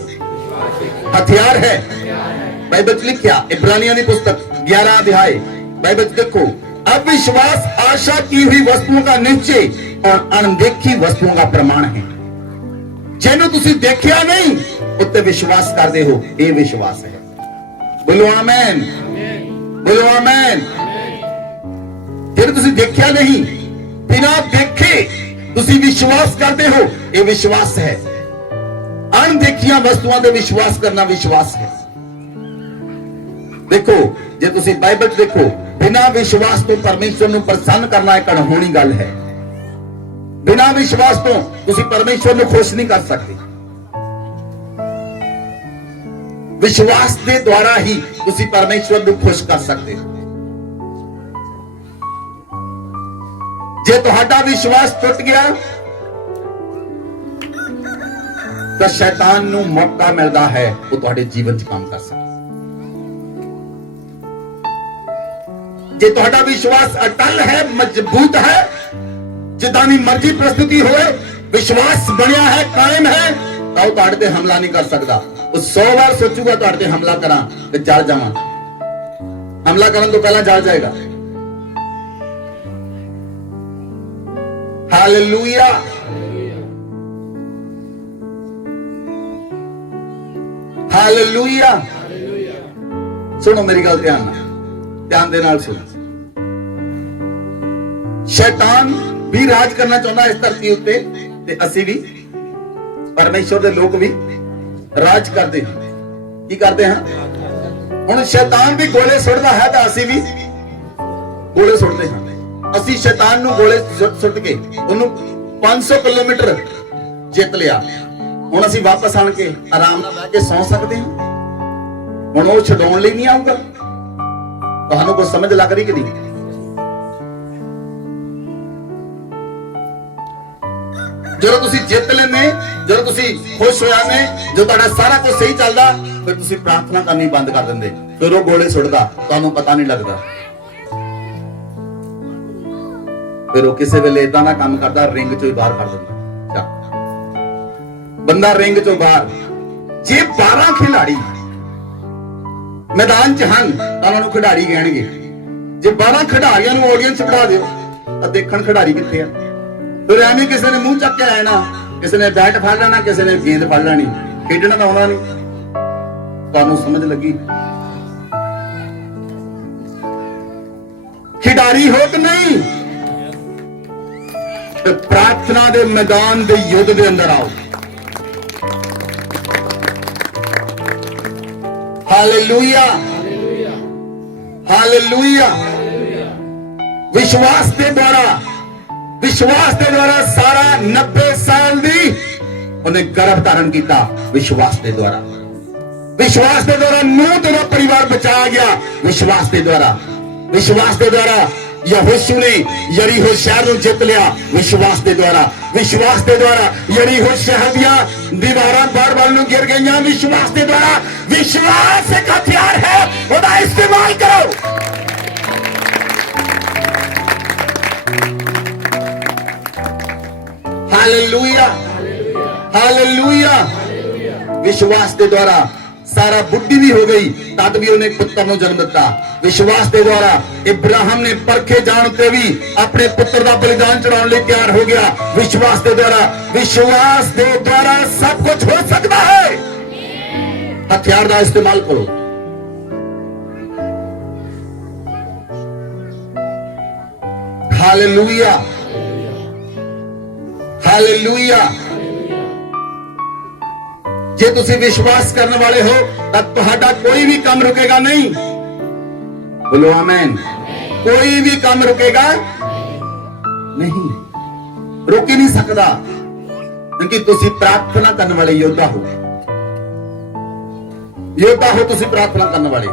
हथियार है। बाइबल च लिखा, इब्रानियों की पुस्तक 11 अध्याय, बाइबल देखो, अविश्वास आशा की हुई वस्तुओं का निश्चय और अनदेखी वस्तुओं का प्रमाण है। जिन्हों तुसी देखिया नहीं उत्ते विश्वास करते हो, ये विश्वास है। बोलो आमीन, बोलो आमीन। जिन्हों तुसी देखिया नहीं, बिना देखे तुसी विश्वास करते हो, ये विश्वास है। अनदेखिया वस्तुओं पे विश्वास करना विश्वास है। देखो, जे तुसी बाइबल देखो, बिना विश्वास तो परमेश्वर नूं प्रसन्न करना एक अनहोनी गल है। बिना विश्वास तो तुसी परमेश्वर नूं खुश नहीं कर सकते। विश्वास के द्वारा ही तुसी परमेश्वर नूं खुश कर सकते हो। जे तुहाडा विश्वास टुट गया तो शैतान नूं मौका मिलता है वो तुहाडे जीवन च काम कर सकता। जे तुहाडा विश्वास अटल है, मजबूत है, जिद्दां दी मर्जी प्रस्तुति होए, विश्वास बनिया है, कायम है, ਤਾਂ ਉਹ ਤੁਹਾਡੇ ਤੇ ਹਮਲਾ ਨਹੀਂ ਕਰ ਸਕਦਾ। ਉਹ 100 ਵਾਰ ਸੋਚੂਗਾ ਤੁਹਾਡੇ ਤੇ ਹਮਲਾ ਕਰਾਂ ਤੇ ਜਲ ਜਾਵਾਂ, ਹਮਲਾ ਕਰਨ ਤੋਂ ਪਹਿਲਾਂ ਜਲ ਜਾਏਗਾ। ਹਾਲੇਲੂਇਆ। ਹਾਲੇਲੂਇਆ। ਸੁਣੋ ਮੇਰੀ ਗੱਲ ਧਿਆਨ ਦੇ ਨਾਲ ਸੁਣੋ। ਸ਼ੈਤਾਨ ਵੀ ਰਾਜ ਕਰਨਾ ਚਾਹੁੰਦਾ ਇਸ ਧਰਤੀ ਉੱਤੇ ਤੇ ਅਸੀਂ ਵੀ ਪਰਮੇਸ਼ਵਰ ਦੇ ਲੋਕ ਵੀ ਰਾਜ ਕਰਦੇ ਹਾਂ। ਕੀ ਕਰਦੇ ਹਾਂ? ਹੁਣ ਸ਼ੈਤਾਨ ਵੀ ਗੋਲੇ ਸੁੱਟਦਾ ਹੈ ਤਾਂ ਅਸੀਂ ਵੀ ਗੋਲੇ ਸੁੱਟਦੇ ਹਾਂ। ਅਸੀਂ ਸ਼ੈਤਾਨ ਨੂੰ ਗੋਲੇ ਸੁੱਟ ਕੇ ਉਹਨੂੰ 500 ਕਿਲੋਮੀਟਰ ਜਿੱਤ ਲਿਆ। ਹੁਣ ਅਸੀਂ ਵਾਪਸ ਆਣ ਕੇ ਆਰਾਮ ਨਾਲ ਬਹਿ ਕੇ ਸੌਂ ਸਕਦੇ ਹਾਂ। ਹੁਣ ਉਹ ਛਡਾਉਣ ਲਈ ਨਹੀਂ ਆਊਗਾ। ਤੁਹਾਨੂੰ ਕੁਝ ਸਮਝ ਲੱਗ ਰਹੀ ਕਿ ਨਹੀਂ? ਜਦੋਂ ਤੁਸੀਂ ਜਿੱਤ ਲੈਂਦੇ, ਜਦੋਂ ਤੁਸੀਂ ਖੁਸ਼ ਹੋ ਜਾਂਦੇ, ਜਦੋਂ ਤੁਹਾਡਾ ਸਾਰਾ ਕੁਝ ਸਹੀ ਚੱਲਦਾ, ਫਿਰ ਤੁਸੀਂ ਪ੍ਰਾਰਥਨਾ ਕਰਨੀ ਬੰਦ ਕਰ ਦਿੰਦੇ। ਫਿਰ ਉਹ ਗੋਲੇ ਸੁੱਟਦਾ, ਤੁਹਾਨੂੰ ਪਤਾ ਨਹੀਂ ਲੱਗਦਾ। ਫਿਰ ਉਹ ਕਿਸੇ ਵੇਲੇ ਇਦਾਂ ਦਾ ਕੰਮ ਕਰਦਾ, ਰਿੰਗ ਚੋਂ ਹੀ ਬਾਹਰ ਕਰ ਦਿੰਦਾ। ਬੰਦਾ ਰਿੰਗ ਚੋਂ ਬਾਹਰ। ਜੇ 12 ਖਿਡਾਰੀ ਮੈਦਾਨ 'ਚ ਹਨ ਤਾਂ ਉਹਨਾਂ ਨੂੰ ਖਿਡਾਰੀ ਕਹਿਣਗੇ। ਜੇ 12 ਖਿਡਾਰੀਆਂ ਨੂੰ ਆਡੀਅנס ਬਿਠਾ ਦਿਓ ਤਾਂ ਦੇਖਣ ਖਿਡਾਰੀ ਕਿੱਥੇ ਆ? ਫਿਰ ਐਵੇਂ ਕਿਸੇ ਨੇ ਮੂੰਹ ਚੱਕ ਕੇ ਆਣਾ, ਕਿਸੇ ਨੇ ਬੈਟ ਫੜ ਲੈਣਾ, ਕਿਸੇ ਨੇ ਗੇਂਦ ਫੜ ਲੈਣੀ, ਖੇਡਣਾ ਤਾਂ ਆਉਣਾ ਨਹੀਂ। ਤੁਹਾਨੂੰ ਸਮਝ ਲੱਗੀ? ਖਿਡਾਰੀ ਹੋ ਕਿ ਨਹੀਂ? ਤੇ ਪ੍ਰਾਰਥਨਾ ਦੇ ਮੈਦਾਨ ਦੇ ਯੁੱਧ ਦੇ ਅੰਦਰ ਆਓ। Hallelujah, hallelujah. विश्वास के द्वारा सारा 90 साल दी उन्हें गर्भ धारण किया। विश्वास के द्वारा नूह तेरा परिवार बचाया गया। विश्वास के द्वारा यहोशू ने यरीहो शहर को जित लिया। विश्वास के द्वारा यरीहो शहर दिया दीवारां बार-बार गिर गई। विश्वास के द्वारा। विश्वास एक हथियार है, उसका इस्तेमाल करो। Hallelujah, hallelujah. विश्वास के द्वारा सारा बुद्धि भी हो गई, तद भी उन्हें पुत्र को जन्म दिता। विश्वास के द्वारा इब्राहिम ने परखे जानते भी अपने पुत्र का बलिदान चढ़ाने लिए तैयार हो गया। विश्वास के द्वारा सब कुछ हो सकता है। हथियार का इस्तेमाल करो। Hallelujah, hallelujah. जे तुसी विश्वास करने वाले हो तब तुम्हारा कोई भी काम रुकेगा नहीं। बोलो आमीन। कोई भी काम रुकेगा नहीं, रुक ही नहीं सकता, क्योंकि तुसी प्रार्थना करने वाले योद्धा हो। तुसी प्रार्थना करने वाले।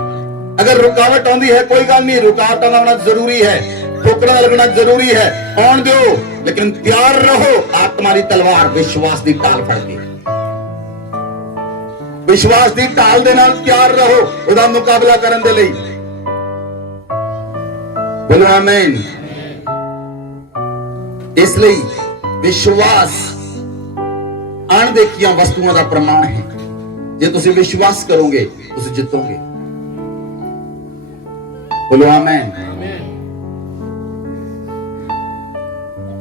अगर रुकावट आती है कोई गल नहीं, रुकावट आना जरूरी है, ठोकरा लगना जरूरी है, आउण दो, लेकिन तैयार रहो। आत्मा की तलवार विश्वास की ढाल फड़ के, विश्वास की ढाल दे नाल तैयार रहो उसका मुकाबला करने के लिए। बोलो आमीन। इसलिए विश्वास अणदेखियां वस्तुओं का प्रमाण है। जे तुसी विश्वास करोगे तुसी जितोगे। बोलो आमीन।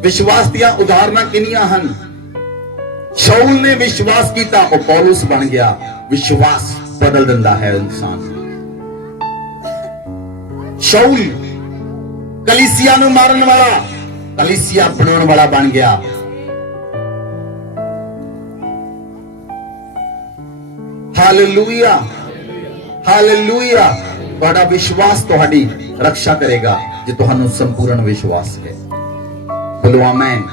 विश्वास दियां उदाहरण किनियां हन। शाऊल ने विश्वास किया, वो पौलुस बन गया। विश्वास बदल देता है इंसान। शाऊल कलीसिया नूं मारन वाला कलीसिया बनाने वाला बन गया। Hallelujah, hallelujah. तुहाडा विश्वास तुहाडी रक्षा करेगा जे तुहानू संपूर्ण विश्वास है। बोलो आमीन।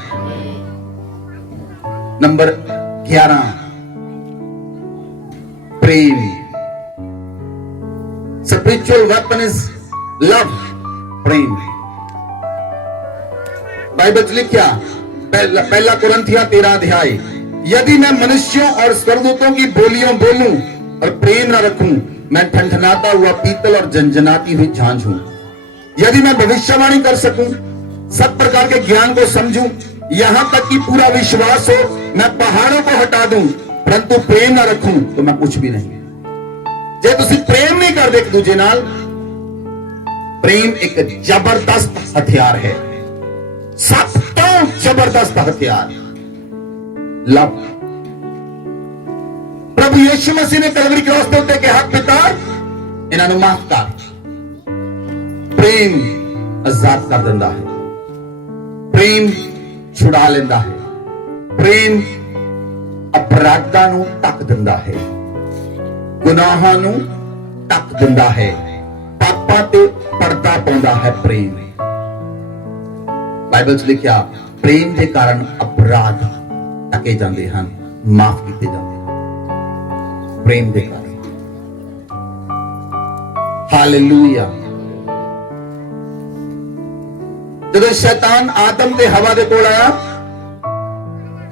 Number 11 Prem. Spiritual weapon is love, Prem. Bible लिखा पहला कुरिन्थियों 13 अध्याय, यदि मैं मनुष्यों और स्वर्गदूतों की बोलियों बोलूं और प्रेम न रखूं, मैं ठनठनाता हुआ पीतल और झंझनाती हुई झांझ हूं। यदि मैं भविष्यवाणी कर सकूं, सब प्रकार के ज्ञान को समझूं, यहां तक कि पूरा विश्वास हो, मैं पहाड़ों को हटा दूं परंतु प्रेम ना रखूं तो मैं कुछ भी नहीं। जे तुसी प्रेम नहीं करदे एक दूजे नाल, प्रेम एक जबरदस्त हथियार है, सब तो जबरदस्त हथियार लव। प्रभु यीशु मसीह ने कलवरी क्रॉस के उत्ते कहा, पिता इन्हां नूं माफ कर। प्रेम आजाद कर दिंदा है, प्रेम छुड़ा लेंदा है, प्रेम अपराधां नूं ढक दिंदा है, गुनाहां नूं ढक दिंदा है, पापां ते पर्दा पाउंदा है प्रेम। बाइबल च लिखिया प्रेम के कारण अपराध ढके जाते हैं, माफ किए जाते हैं प्रेम के कारण। हालेलुया। जब शैतान आदम ते हवा दे कोल आया,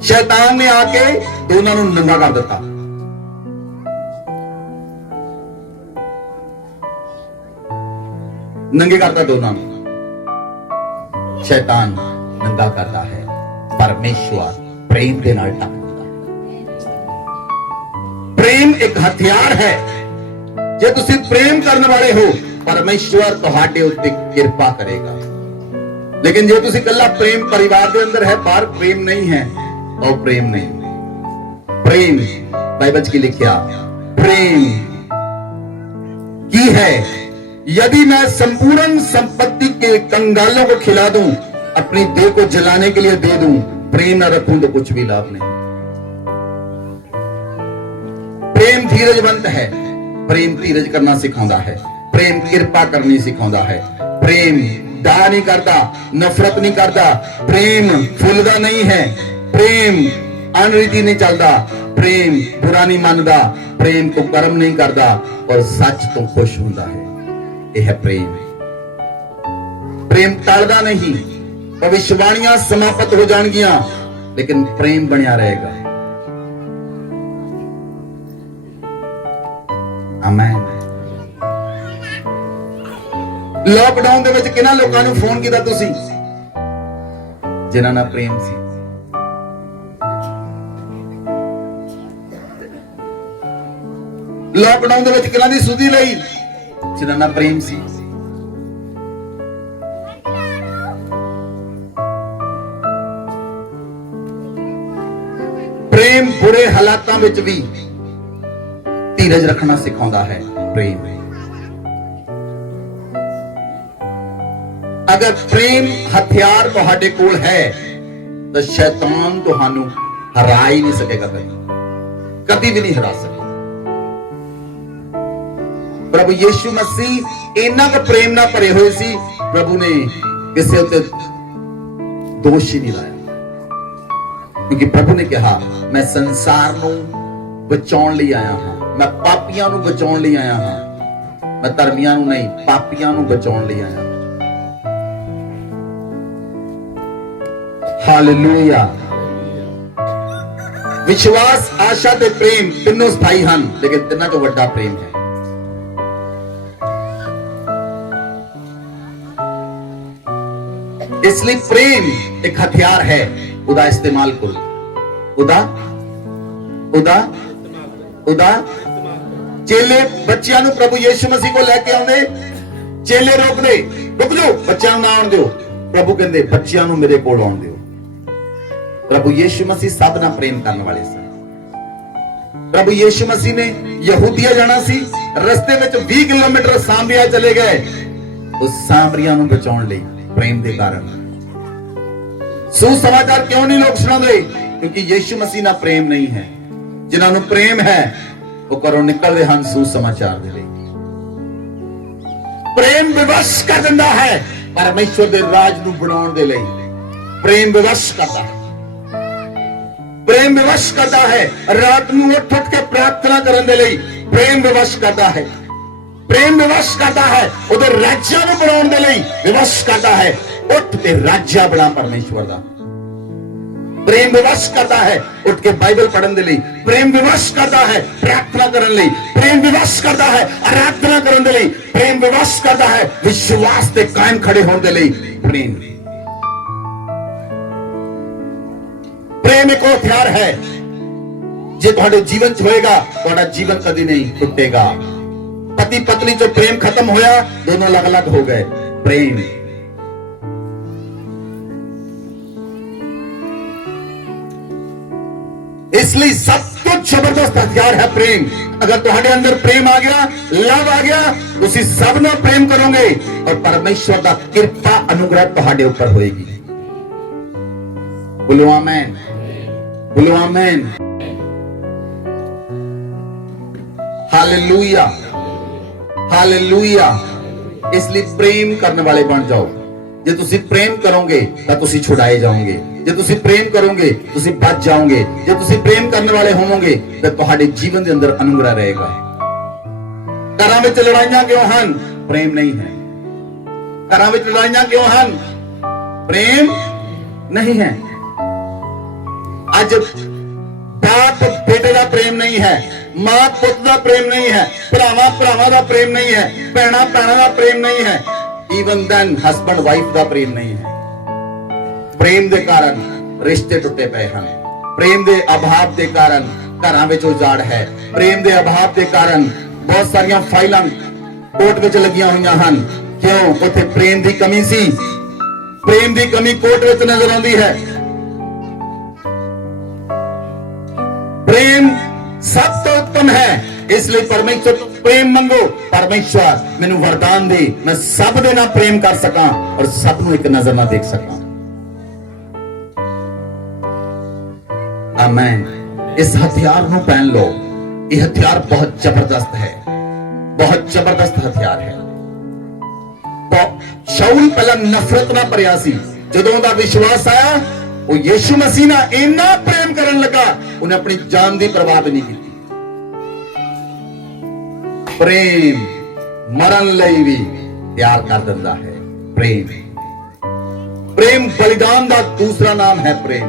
शैतान ने आके दोनों नूं नंगा कर दिता। नंगे करता दोनों नूं। शैतान नंगा करता है, परमेश्वर प्रेम के नाल ढक दिंदा है। प्रेम एक हथियार है। जे तुसी प्रेम करने वाले हो, परमेश्वर तुहाडे उत्ते किरपा करेगा। लेकिन जे तुसी कल्ला प्रेम परिवार के अंदर है, बाहर प्रेम नहीं है, तो प्रेम नहीं। प्रेम बाइबल की लिखिया प्रेम की है, यदि मैं संपूर्ण संपत्ति के कंगालों को खिला दूं, अपनी देह को जलाने के लिए दे दूं, प्रेम ना रखूं तो कुछ भी लाभ नहीं। प्रेम धीरजवंत है, प्रेम धीरज करना सिखाता है, प्रेम कृपा करनी सिखाता है, प्रेम डा नहीं करता, नफरत नहीं करता, प्रेम फुलदा नहीं है, प्रेम अनरीति नहीं चलता, प्रेम बुरा नहीं मानता, प्रेम को कर्म नहीं करता और सच तो खुश होता है। यह है प्रेम। प्रेम टलदा नहीं, भविष्यवाणियां समाप्त हो जाएंगियां, लेकिन प्रेम बनिया रहेगा। आमीन। लॉकडाउन दे विच किन्हां लोकां नूं फोन कीता तुसी जिन्हां नाल प्रेम सी? लॉकडाउन दे विच किन्हां दी सुधी लई जिन्हां नाल प्रेम सी? प्रेम बुरे हालातां विच भी धीरज रखना सिखाता है। प्रेम अगर प्रेम हथियार तुहाडे कोल है तो शैतान तुहानू हरा ही नहीं सकेगा, कभी भी नहीं हरा सकेगा। प्रभु यीशु मसीह इन्ना का प्रेम ना भरे हुए सी, प्रभु ने किसी उत्ते दोष ही नहीं लाया, क्योंकि प्रभु ने कहा मैं संसार नू बचाउण लई आया हां, मैं पापियां नू बचाउण लई आया हां, मैं धर्मियां नू नहीं पापियां नू बचाउण लई आया। हालेलुया। विश्वास, आशा ते प्रेम तीनों स्थाई हैं, लेकिन तिन्हां चों वड्डा प्रेम है। इसलिए प्रेम एक हथियार है, उदा इस्तेमाल करो। उदा चेले बच्चियां नूं प्रभु यीशु मसीह को लेके आउंदे, चेले रोकदे, रुक जाओ बच्चियां ना आउण दिओ। प्रभु कहंदे बच्चियां नूं मेरे कोल आउण दिओ। प्रभु यीशु मसीह सब नाल प्रेम करने वाले सन। प्रभु यीशु मसीह ने यहूदिया जाना सी, रस्ते में 20 किलोमीटर सामरिया चले गए, उस सामरिया नूं बचाउण लई प्रेम के कारण। सुसमाचार क्यों नहीं लोग सुनाते? क्योंकि यीशु मसीह ना प्रेम नहीं है। जिन्होंने प्रेम है वो घरों निकलते हैं सुसमाचार के लिए। प्रेम विवश कर दिंदा है परमेश्वर के राज नूं बनाउण दे लई। प्रेम विवश करता है, प्रेम विवश करता है रात नूं उठ के प्रार्थना करन दे लई। प्रेम विवश करता है, प्रेम विवश करता है उहदे राज्य नूं बनाउण दे लई। विवश करता है उठ के राज्य बना परमेश्वर दा। प्रेम विवश करता है उठ के बाइबल पढ़न दे लई। प्रेम विवश करता है प्रार्थना करन लई। प्रेम विवश करता है आराधना करन दे लई। प्रेम विवश करता है विश्वास ते कायम खड़े होण दे लई। प्रेम एक हथियार है जे तुहाडे जीवन च होएगा तुहाडा जीवन कदी नहीं टुटेगा। पति पत्नी जो प्रेम खत्म होया दोनों अलग अलग हो गए। प्रेम इसलिए सबसे जबरदस्त हथियार है प्रेम। अगर तुम्हारे अंदर प्रेम आ गया, लव आ गया, तुसी सब ना प्रेम करोगे और परमेश्वर का कृपा अनुग्रह तुम्हारे ऊपर होएगी। बोलो आमेन, बोलो आमेन, हालेलुया, हालेलुया। इसलिए प्रेम करने वाले बन जाओ। जे तुसी प्रेम करोगे तो तुसी छुड़ाए जाओगे। जे तुसी प्रेम करोगे तुसी बच जाओगे। जे तुसी प्रेम करने वाले होवोगे तो तुम्हारे जीवन के अंदर अनुग्रह रहेगा। घरां विच लड़ाइयां क्यों हन? प्रेम नहीं है। घरां विच लड़ाइयां क्यों हन? प्रेम नहीं है। आज बाप बेटे का प्रेम नहीं है, मां पुत का प्रेम नहीं है, भरावां भरावां का प्रेम नहीं है, भैणां भैणां का प्रेम नहीं है, इवन देन हस्बैंड वाइफ का प्रेम नहीं है। प्रेम के कारण रिश्ते टुटे पे हैं। प्रेम के अभाव के कारण घरां विच उजाड़ है। प्रेम के अभाव के कारण बहुत सारियां फाइलां कोर्ट विच लगियां हुई हैं। क्यों? उत्थे प्रेम की कमी सी। प्रेम की कमी कोर्ट विच नजर आती है। प्रेम सब तो उत्तम है, इसलिए परमेश्वर तो प्रेम मंगो। परमेश्वर मैनू वरदान दे, मैं सब दे ना प्रेम कर सका और सब नू एक नजर ना देख सका। आमेन। इस हथियार नू पहन लो। यह हथियार बहुत जबरदस्त है, बहुत जबरदस्त हथियार है। तो शाऊल पहला नफरत ना भरिया सी, जदों दा विश्वास आया वो यीशु मसीह ना इन्ना प्रेम करन लगा, उन्हें अपनी जान की परवाह नहीं की। प्रेम मरण लई भी तैयार कर दिंदा है। प्रेम, प्रेम बलिदान का दूसरा नाम है। प्रेम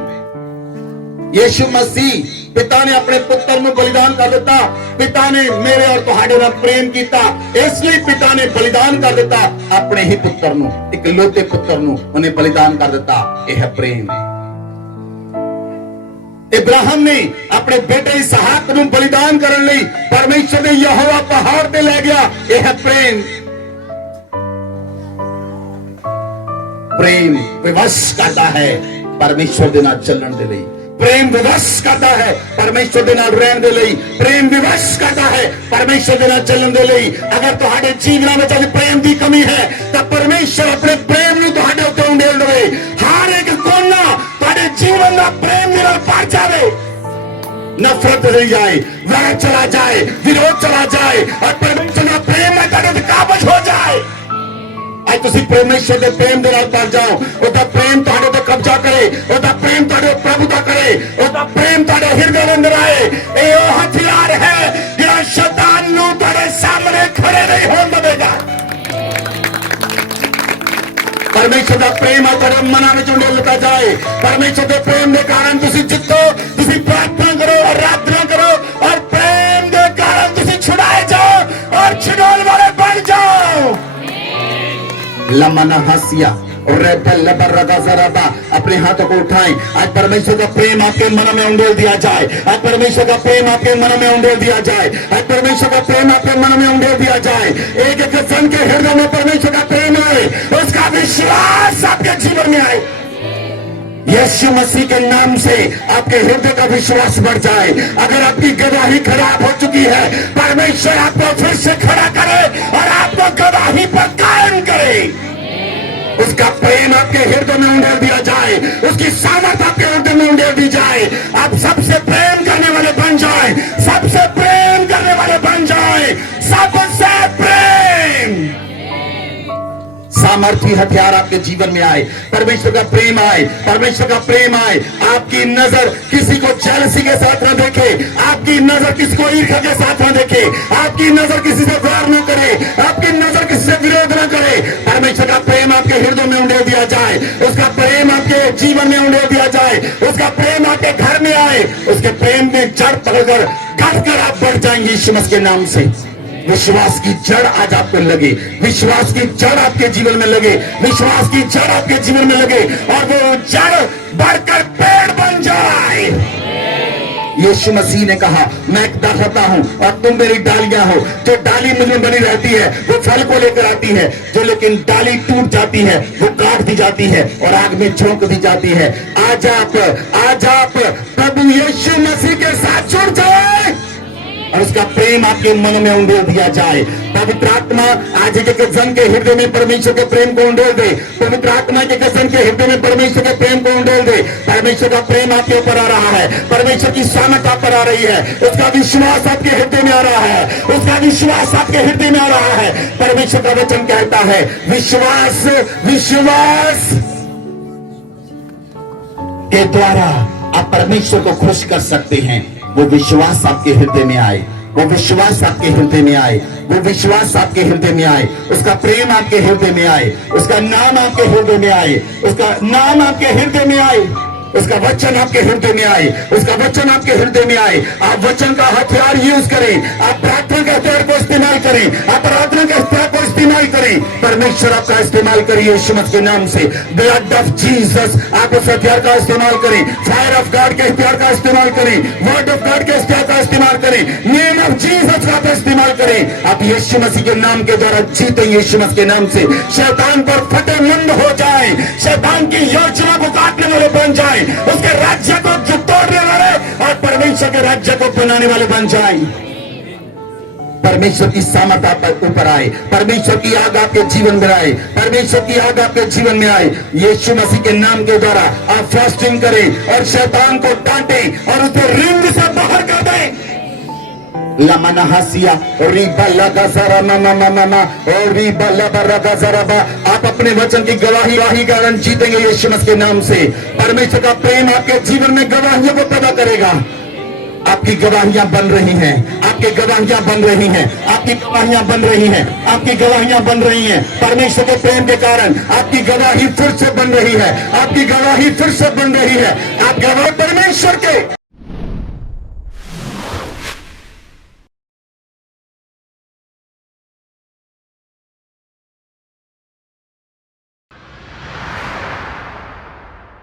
यीशु मसीह पिता ने अपने पुत्र को बलिदान कर दिता। पिता ने मेरे और तुहाडे नाल प्रेम किया, इसलिए पिता ने बलिदान कर दिता अपने ही पुत्र को, इकलौते पुत्र को उन्हें बलिदान कर दिता। यह है प्रेम। इब्राहिम ने अपने बेटे इसहाक को बलिदान करने लई परमेश्वर ने यहोवा पहाड़ पे ले गया। यह है प्रेम। प्रेम विवश करता है परमेश्वर दे नाल चलण दे लई। प्रेम विवश करता है परमेश्वर दे नाल रहण दे लई। प्रेम विवश करता है परमेश्वर दे नाल चलण दे लई। अगर तुहाडे जीवन में अज प्रेम की कमी है तो परमेश्वर अपने प्रेम नूं तुहाडे उत्ते उंडेल देवे। हर एक कोना तुहाडे जीवन का प्रेम दे नाल भर जावे। नफरत चली जाए, वैर चला जाए, विरोध चला जाए और परमेश्वर का प्रेम में तुहाडे ते काबज हो जाए। आज तुसी परमेश्वर के प्रेम दे नाल भर जाओ। ओदा प्रेम तुहाडे ते कब्जा करे, ओदा प्रेम तुहाडे प्रभुता करे, ओदा प्रेम तुहाडे हृदय अंदर आए। ये ओ हथियार है जिहड़ा शैतान नूं तुहाडे सामने खड़े नहीं होण देवेगा। परमेश्वर का प्रेम तुहाडे मनां विच उंडेलता जाए। परमेश्वर के प्रेम के कारण तुसी जितो, तुसी प्रार्थना करो, आराधना करो और प्रेम के कारण तुसी छुड़ाए जाओ और छुड़ाने वाले बन जाओ। लमना हसिया और अपने हाथों को उठाएं। आज परमेश्वर का प्रेम आपके मन में उंडेल दिया जाए। आज परमेश्वर का प्रेम आपके मन में उंडेल दिया जाए। आज परमेश्वर का प्रेम आपके मन में उंडेल दिया जाए। एक एक जन के हृदय में परमेश्वर का प्रेम आए, उसका विश्वास आपके जीवन में आए। यीशु मसीह के नाम से आपके हृदय का विश्वास बढ़ जाए। अगर आपकी गवाही खराब हो चुकी है, परमेश्वर आपको फिर से खड़ा करे और आपको गवाही पर कायम करे। उसका प्रेम आपके हृदय में उंडेल दिया जाए, उसकी सामर्थ आपके हृदय में उंडेल दी जाए। आप सबसे प्रेम करने वाले बन जाए, सबसे प्रेम करने वाले बन जाए, सबसे प्रेम। सामर्थी हथियार आपके जीवन में आए, परमेश्वर का प्रेम आए, परमेश्वर का प्रेम आए। आपकी नजर किसी को जेलसी के साथ ना देखे, आपकी नजर किसी को ईर्ष्या के साथ ना देखे, आपकी नजर किसी से वैर न करे, आपकी नजर किसी से विरोध न करे। परमेश्वर का प्रेम आपके हृदय में उंडेल दिया जाए, उसका प्रेम आपके जीवन में उंडेल दिया जाए, उसका प्रेम आपके घर में आए, उसके प्रेम में जड़ पकड़कर गढ़कर आप बढ़ जाएंगे यीशु मसीह के नाम से। विश्वास की जड़ आज आपको लगे, विश्वास की जड़ आपके जीवन में लगे, विश्वास की जड़ आपके जीवन में लगे और वो जड़ बढ़कर पेड़ बन जाए। यीशु मसीह ने कहा, मैं एक दरख्त हूं और तुम मेरी डालियां हो। जो डाली मुझे बनी रहती है वो फल को लेकर आती है, जो लेकिन डाली टूट जाती है वो काट दी जाती है और आग में झोंक दी जाती है। आज आप प्रभु यीशु मसीह के साथ जुड़ जाए और उसका प्रेम आपके मन में उंडेल दिया जाए। पवित्र आत्मा आज के जन के हृदय में परमेश्वर के प्रेम को उंडेल दे। पवित्र आत्मा के जन के हृदय में परमेश्वर के प्रेम को उंडेल दे। परमेश्वर का प्रेम आपके ऊपर आ रहा है, परमेश्वर की सामर्थ आप पर आ रही है, उसका विश्वास आपके हृदय में आ रहा है, उसका विश्वास आपके हृदय में आ रहा है। परमेश्वर का वचन कहता है, विश्वास के द्वारा आप परमेश्वर को खुश कर सकते हैं। वो विश्वास आपके हृदय में आए, वो विश्वास आपके हृदय में आए, वो विश्वास आपके हृदय में आए, उसका प्रेम आपके हृदय में आए, उसका नाम आपके हृदय में आए, उसका नाम आपके हृदय में आए, उसका वचन आपके हृदय में आए, उसका वचन आपके हृदय में आए। आप वचन का हथियार यूज करें, आप प्रार्थना के हथियार को इस्तेमाल करें, आप प्रार्थना के हथियार को इस्तेमाल करें। परमेश्वर आपका इस्तेमाल करिए यीशु मसीह के नाम से। ब्लड ऑफ जीसस, आप उस हथियार का इस्तेमाल करें। फायर ऑफ गॉड के हथियार का इस्तेमाल करें, वर्ड ऑफ गॉड के हथियार का इस्तेमाल करें, नेम ऑफ जीसस का इस्तेमाल करें। आप यीशु मसीह के नाम के द्वारा जीते, यीशु मसीह के नाम से शैतान पर फटे मुंड हो जाए, शैतान की योजना को काटने वाले बन जाए, उसके राज्य को जो तोड़ने वाले और परमेश्वर के राज्य को बनाने वाले बन जाए। परमेश्वर की सामर्थ आप ऊपर आए, परमेश्वर की आग आपके जीवन में आए, परमेश्वर की आग आपके जीवन में आए। यीशु मसीह के नाम के द्वारा आप फास्टिंग करें और शैतान को डांटें और उसे रिंग से बाहर कर दें। लमना हसिया रिबा लगा जरा मामा और रिबा लगा जरा बा। आप अपने वचन की गवाही कारण जीतेंगे यीशु मसीह के नाम से। परमेश्वर का प्रेम आपके जीवन में गवाहियों को पैदा करेगा। आपकी गवाहियां बन रही हैं, आपकी गवाहियां बन रही हैं, आपकी गवाहियां बन रही हैं, आपकी गवाहियां बन रही हैं। परमेश्वर के प्रेम के कारण आपकी गवाही फिर से बन रही है, आपकी गवाही फिर से बन रही है। आप गवाह परमेश्वर के